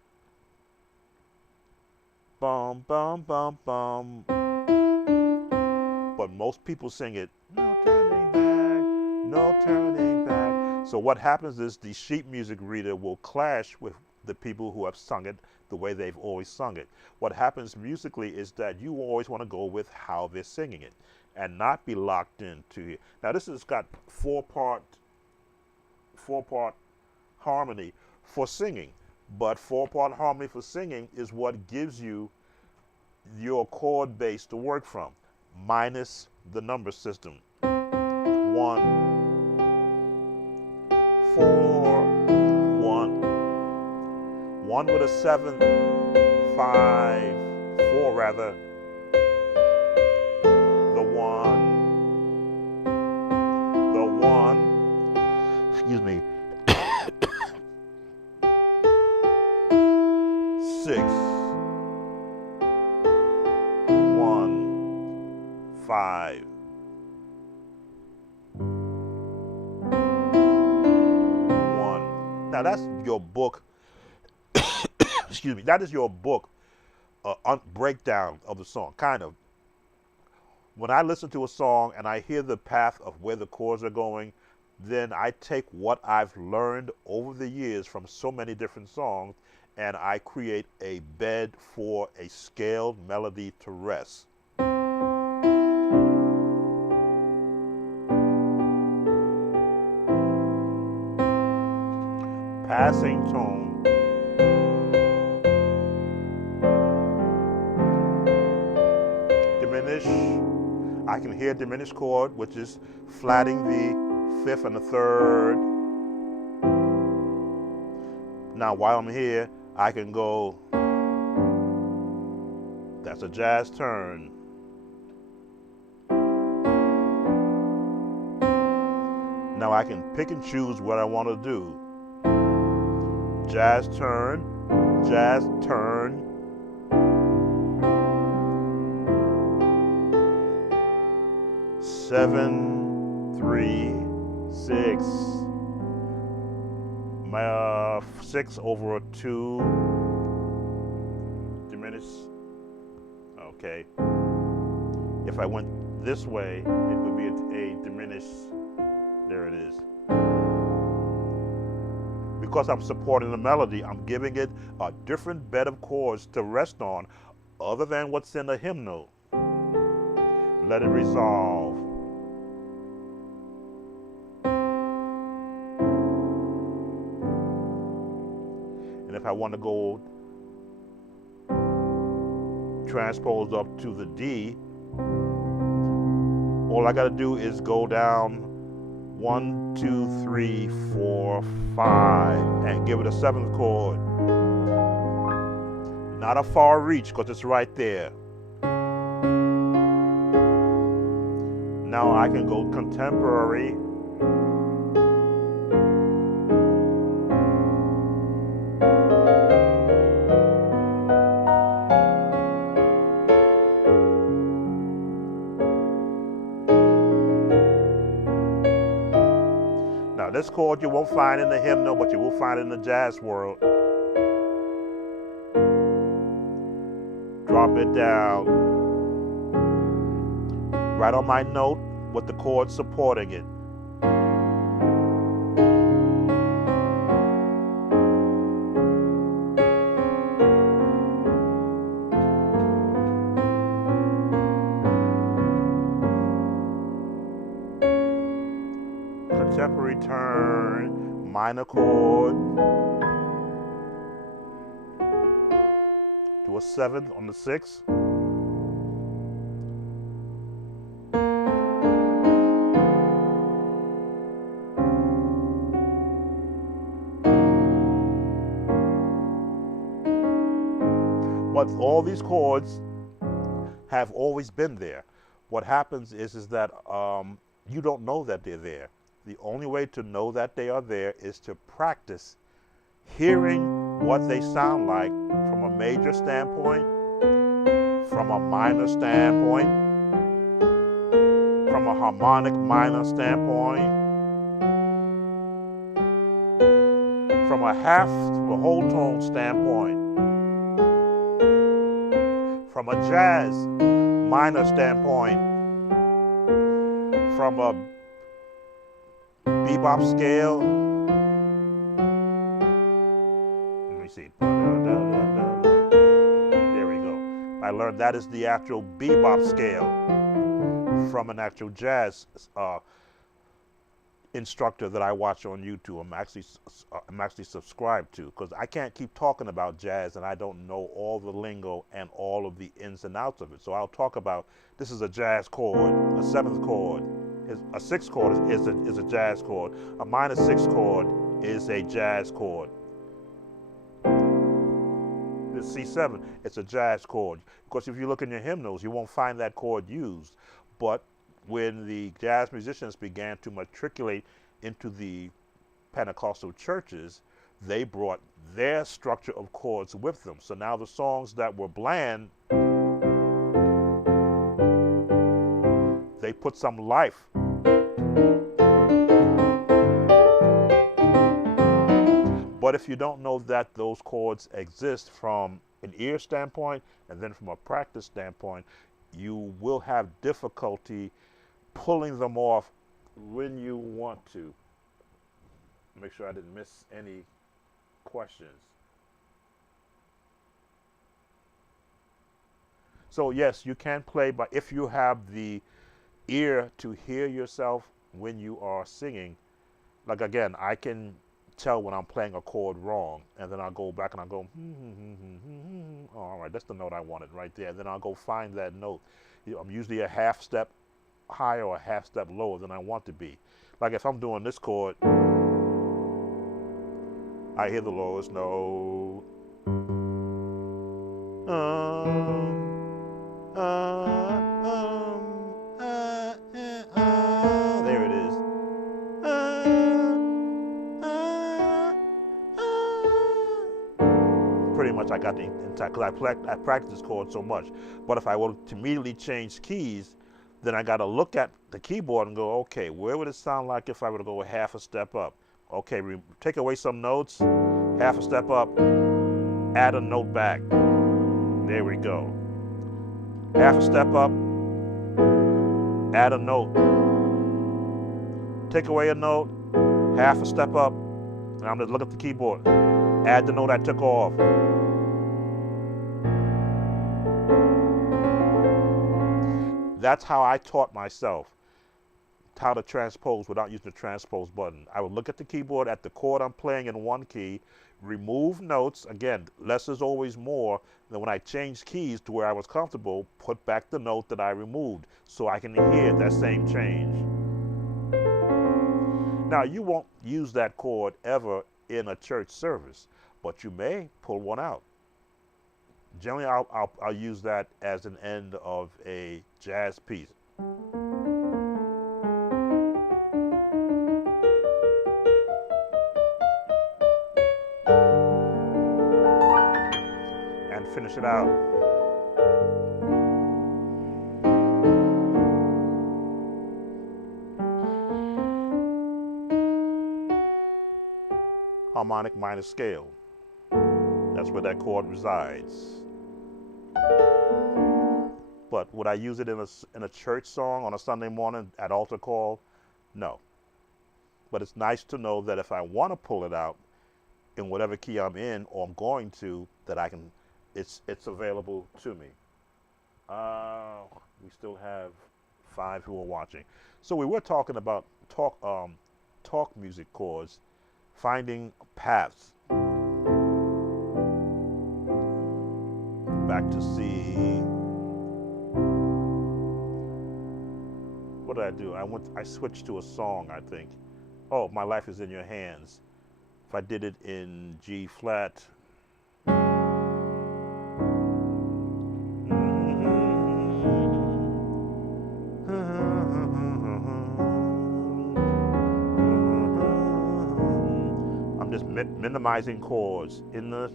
bum bum bum bum. But most people sing it, no turning back, no turning back. So what happens is the sheet music reader will clash with the people who have sung it the way they've always sung it. What happens musically is that you always want to go with how they're singing it and not be locked into it. Now this has got four-part harmony for singing, but 4-part harmony for singing is what gives you your chord base to work from, minus the number system. 1, 4, 1. 1 with a 7, 5, 4 rather. The 1, excuse me. 6, 1, 5. Now that's your book, excuse me, that is your book breakdown of the song, kind of. When I listen to a song and I hear the path of where the chords are going, then I take what I've learned over the years from so many different songs and I create a bed for a scaled melody to rest. Passing tone. Diminish. I can hear diminished chord, which is flatting the fifth and the third. Now, while I'm here, I can go, that's a jazz turn. Now I can pick and choose what I want to do. Jazz turn, jazz turn. Seven, 3, 6. 6 over a 2. Diminish. Okay. If I went this way, it would be a diminish. There it is. Because I'm supporting the melody, I'm giving it a different bed of chords to rest on other than what's in the hymnal. Let it resolve. And if I want to go transpose up to the D, all I got to do is go down 1, 2, 3, 4, 5 and give it a 7th chord. Not a far reach because it's right there. Now I can go contemporary. This chord you won't find in the hymnal, but you will find it in the jazz world. Drop it down. Right on my note with the chord supporting it. Contemporary turn, minor chord to a 7th on the 6th. But all these chords have always been there. What happens is that you don't know that they're there. The only way to know that they are there is to practice hearing what they sound like from a major standpoint, from a minor standpoint, from a harmonic minor standpoint, from a half to a whole tone standpoint, from a jazz minor standpoint, from a bebop scale. Let me see. There we go. I learned that is the actual bebop scale from an actual jazz instructor that I watch on YouTube. I'm actually subscribed to, because I can't keep talking about jazz and I don't know all the lingo and all of the ins and outs of it. So I'll talk about, this is a jazz chord, a 7th chord. A 6th chord is a jazz chord. A minor 6th chord is a jazz chord. The C7, it's a jazz chord. Because if you look in your hymnals, you won't find that chord used. But when the jazz musicians began to matriculate into the Pentecostal churches, they brought their structure of chords with them. So now the songs that were bland, they put some life. But if you don't know that those chords exist from an ear standpoint and then from a practice standpoint, you will have difficulty pulling them off when you want to. Make sure I didn't miss any questions. So yes, you can play, but if you have the ear to hear yourself when you are singing, like again, I can tell when I'm playing a chord wrong, and then I'll go back and I'll go, oh, all right, that's the note I wanted right there. And then I'll go find that note. I'm usually a half step higher or a half step lower than I want to be. Like if I'm doing this chord, I hear the lowest note. There it is. Pretty much I got the entire, because I practice this chord so much. But if I were to immediately change keys, then I got to look at the keyboard and go, okay, where would it sound like if I were to go half a step up? Okay, take away some notes, half a step up, add a note back. There we go. Half a step up, add a note. Take away a note, half a step up, and I'm just looking at the keyboard. Add the note I took off. That's how I taught myself how to transpose without using the transpose button. I would look at the keyboard at the chord I'm playing in one key, remove notes. Again, less is always more. Then when I changed keys to where I was comfortable, put back the note that I removed so I can hear that same change. Now, you won't use that chord ever in a church service, but you may pull one out. Generally, I'll use that as an end of a jazz piece. And finish it out. Harmonic minor scale. That's where that chord resides. But would I use it in a church song on a Sunday morning at altar call? No. But it's nice to know that if I want to pull it out in whatever key I'm in or I'm going to, that I can, it's available to me. We still have 5 who are watching. So we were talking about talk music chords, finding paths. Back to C. What did I do? I switched to a song, I think. Oh, My Life Is in Your Hands. If I did it in G flat. I'm just minimizing chords in the.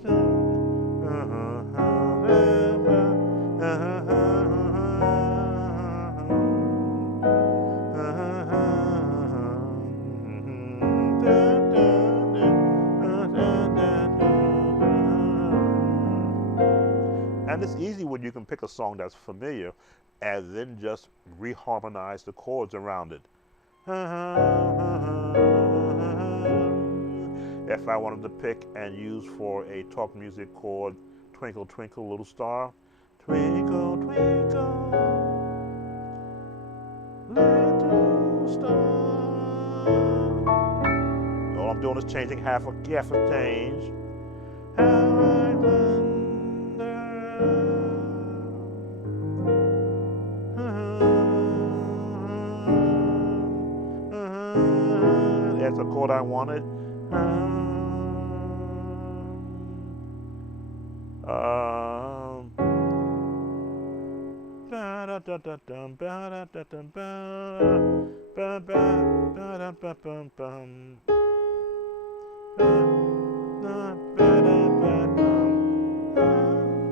And it's easy when you can pick a song that's familiar and then just reharmonize the chords around it. If I wanted to pick and use for a talk music chord, Twinkle, Twinkle, Little Star. Twinkle, twinkle, little star. All I'm doing is changing half a change. How I wonder. That's a chord I wanted.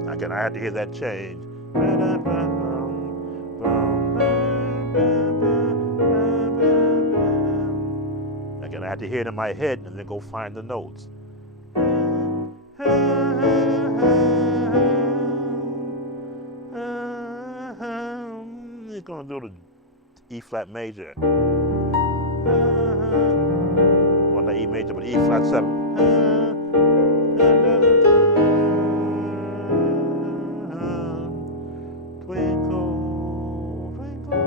Again, I had to hear that change. Again, I had to hear it in my head and then go find the notes. just going to do the E flat major. Well, not E major, but E flat 7. Twinkle, twinkle,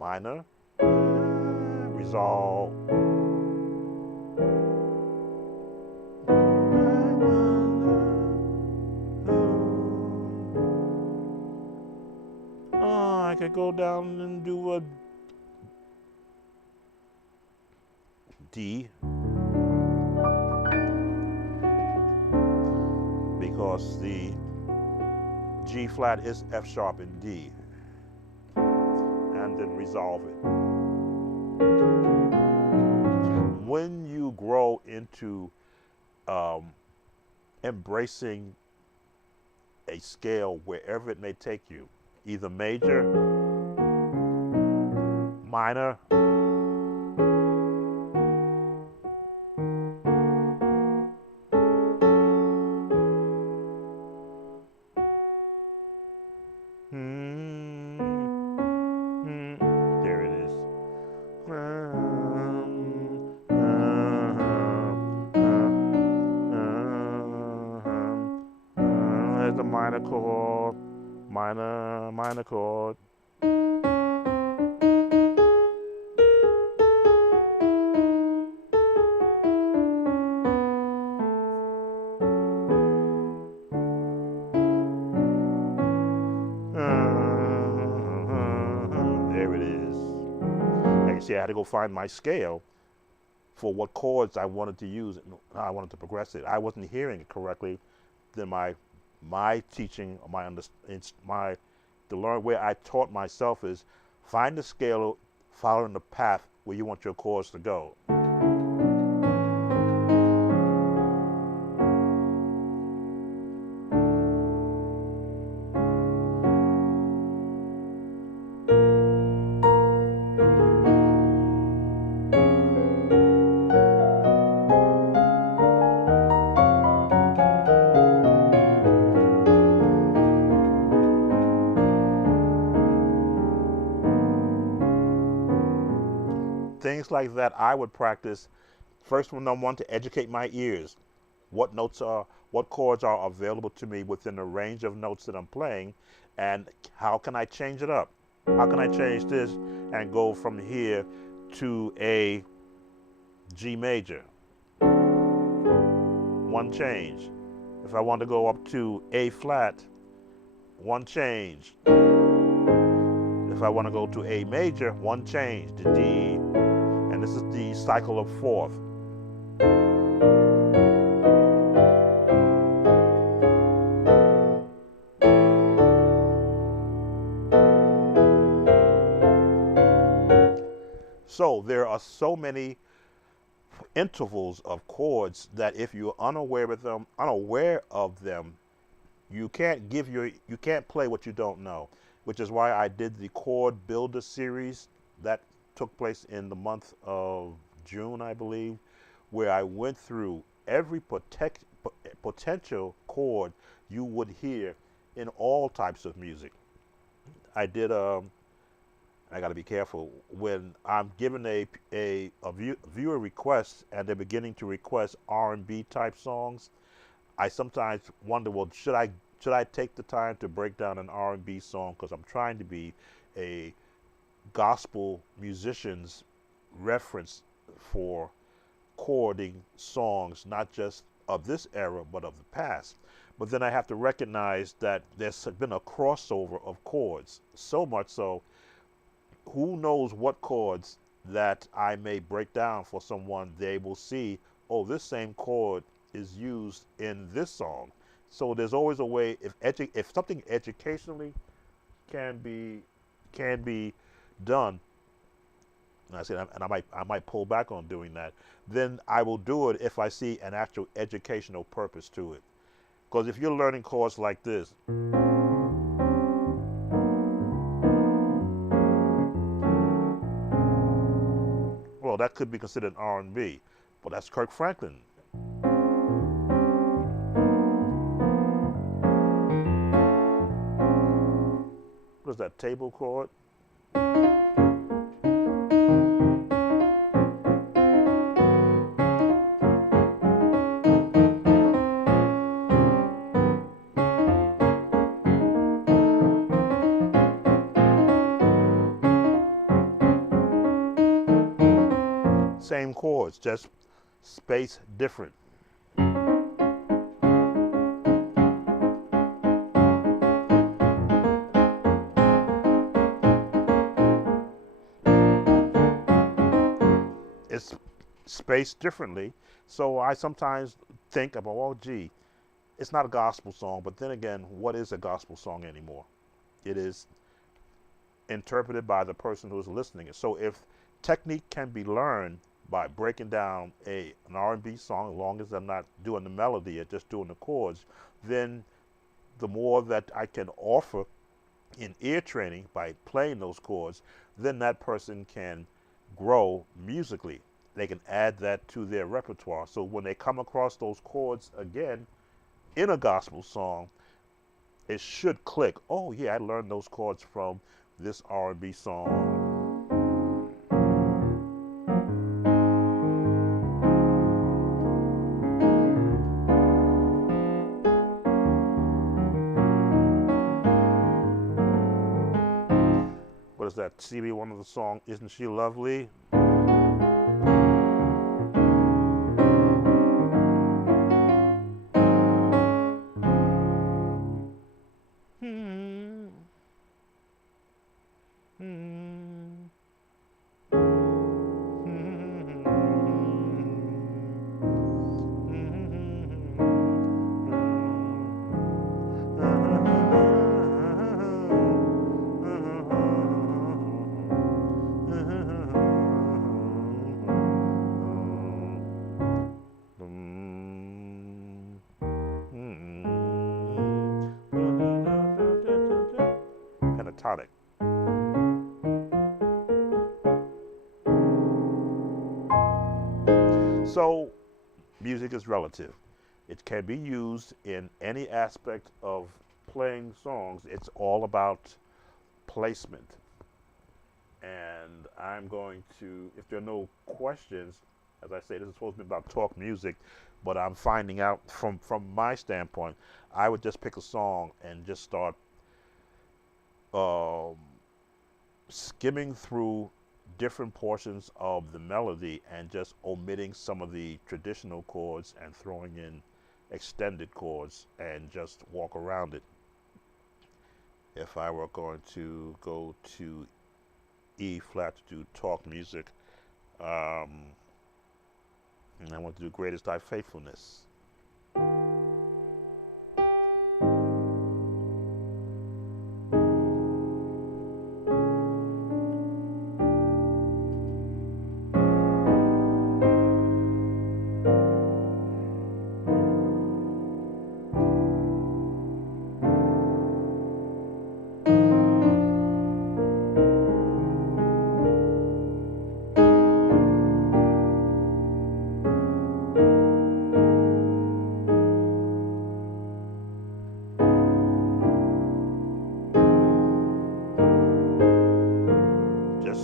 minor, resolve. I could go down and do a D, because the G flat is F sharp in D, and then resolve it. When you grow into embracing a scale wherever it may take you, either major, minor, there it is. There's the minor chord, minor chord. There it is. And you see, I had to go find my scale for what chords I wanted to use and how I wanted to progress it. I wasn't hearing it correctly. Then my teaching, the learn where I taught myself is find the scale following the path where you want your chords to go. Things like that I would practice. First one, I want to educate my ears. What chords are available to me within the range of notes that I'm playing, and how can I change it up? How can I change this and go from here to a G major? One change. If I want to go up to A flat, one change. If I want to go to A major, one change to D. And this is the cycle of fourth. So there are so many intervals of chords that if you're unaware of them, you can't play what you don't know, which is why I did the Chord Builder series that took place in the month of June, I believe, where I went through every potential chord you would hear in all types of music. I did I got to be careful when I'm given a viewer request and they're beginning to request R&B type songs. I sometimes wonder, well, should I take the time to break down an R&B song, because I'm trying to be a gospel musician's reference for chording songs, not just of this era, but of the past. But then I have to recognize that there's been a crossover of chords, so much so, who knows what chords that I may break down for someone, they will see, oh, this same chord is used in this song. So there's always a way, if something educationally can be done, and I said, and I might pull back on doing that, then I will do it if I see an actual educational purpose to it. Because if you're learning chords like this, well, that could be considered R&B, but that's Kirk Franklin. is that table chord. Same chords, just space different. It's spaced differently, so I sometimes think about, oh gee, it's not a gospel song, but then again, what is a gospel song anymore? It is interpreted by the person who's listening. So if technique can be learned by breaking down an R&B song, as long as I'm not doing the melody or just doing the chords, then the more that I can offer in ear training by playing those chords, then that person can grow musically. They can add that to their repertoire. So when they come across those chords again in a gospel song, it should click. Oh yeah, I learned those chords from this R&B song. What is that? CB, one of the song, Isn't She Lovely? Pentatonic. So music is relative. It can be used in any aspect of playing songs. It's all about placement. And I'm going to, if there are no questions, as I say, this is supposed to be about talk music, but I'm finding out from my standpoint, I would just pick a song and just start skimming through different portions of the melody and just omitting some of the traditional chords and throwing in extended chords and just walk around it. If I were going to go to E flat to do talk music, and I want to do Greatest Thy Faithfulness.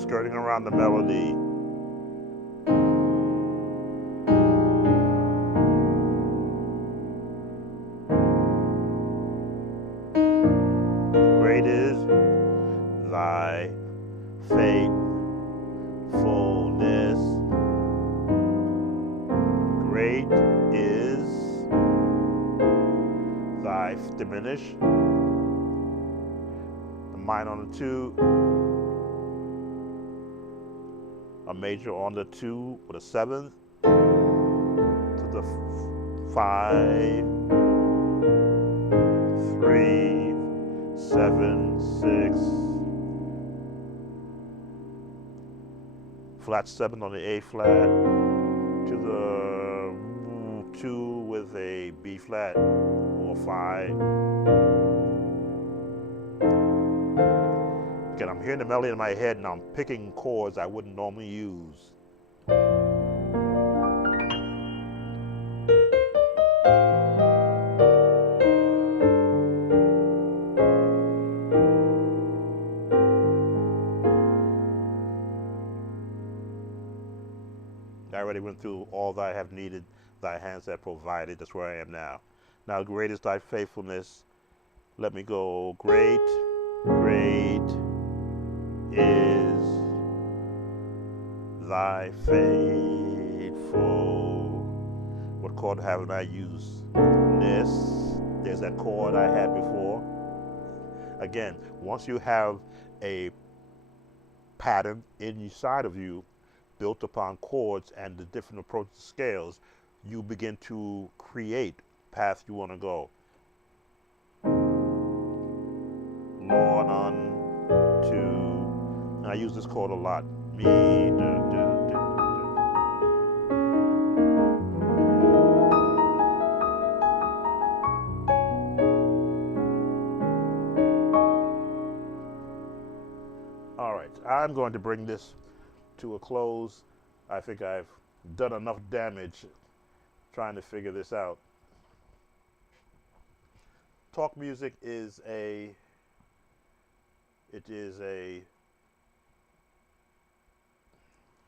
Skirting around the melody. Great is thy faithfulness. Great is thy diminish. The minor on the 2. A major on the 2 with a 7th to the 5, 3, 7, 6, flat 7 on the A flat to the 2 with a B flat or 5. Again, I'm hearing the melody in my head and I'm picking chords I wouldn't normally use. already went through all that I have needed, thy hands have provided. That's where I am now. Now, great is thy faithfulness. Let me go. Great, great is thy faithful. What chord haven't I used? This. There's that chord I had before. Again, once you have a pattern inside of you built upon chords and the different approaches to scales, you begin to create path you want to go. Lord unto, and I use this chord a lot. Me, do, do, do. All right, I'm going to bring this to a close. I think I've done enough damage trying to figure this out. Talk music is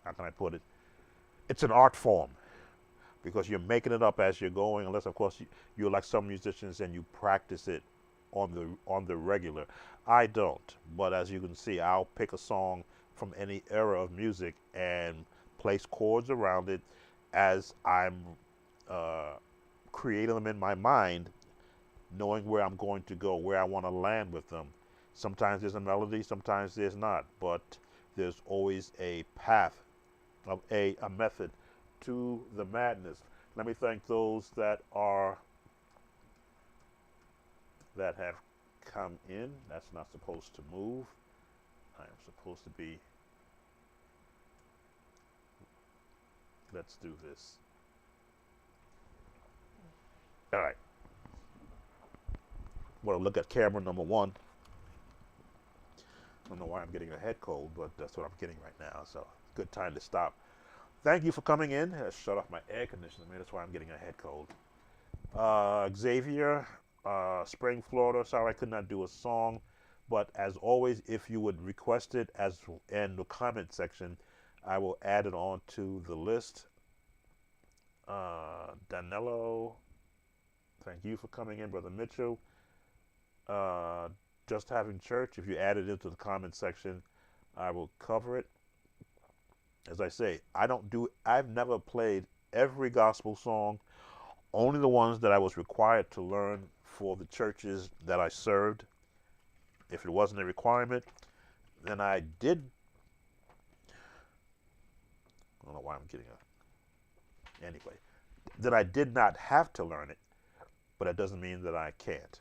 how can I put it? It's an art form because you're making it up as you're going, unless of course you're like some musicians and you practice it on the regular. I don't, but as you can see, I'll pick a song from any era of music and place chords around it as I'm creating them in my mind, knowing where I'm going to go, where I want to land with them. Sometimes there's a melody, sometimes there's not, but there's always a path, of a method to the madness. Let me thank those that have come in. That's not supposed to move. I am supposed to be. Let's do this. All right. Well, look at camera number one. I don't know why I'm getting a head cold, but that's what I'm getting right now. So, good time to stop. Thank you for coming in. I shut off my air conditioner. Maybe that's why I'm getting a head cold. Xavier, Spring, Florida. Sorry I could not do a song. But as always, if you would request it as in the comment section, I will add it on to the list. Danilo, thank you for coming in, Brother Mitchell. Just Having Church, if you add it into the comment section, I will cover it. As I say, I've never played every gospel song, only the ones that I was required to learn for the churches that I served. If it wasn't a requirement, then I did. I don't know why I'm getting a. Anyway, that I did not have to learn it, but that doesn't mean that I can't.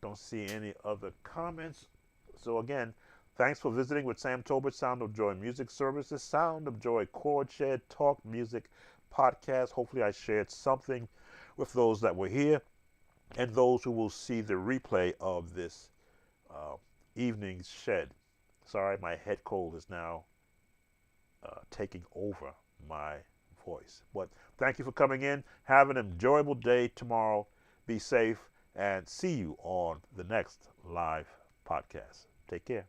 Don't see any other comments. So again, thanks for visiting with Sam Tolbert, Sound of Joy Music Services, Sound of Joy Chord Shed Talk Music Podcast. Hopefully I shared something with those that were here and those who will see the replay of this evening's shed. Sorry, my head cold is now taking over my voice. But thank you for coming in. Have an enjoyable day tomorrow. Be safe and see you on the next live podcast. Take care.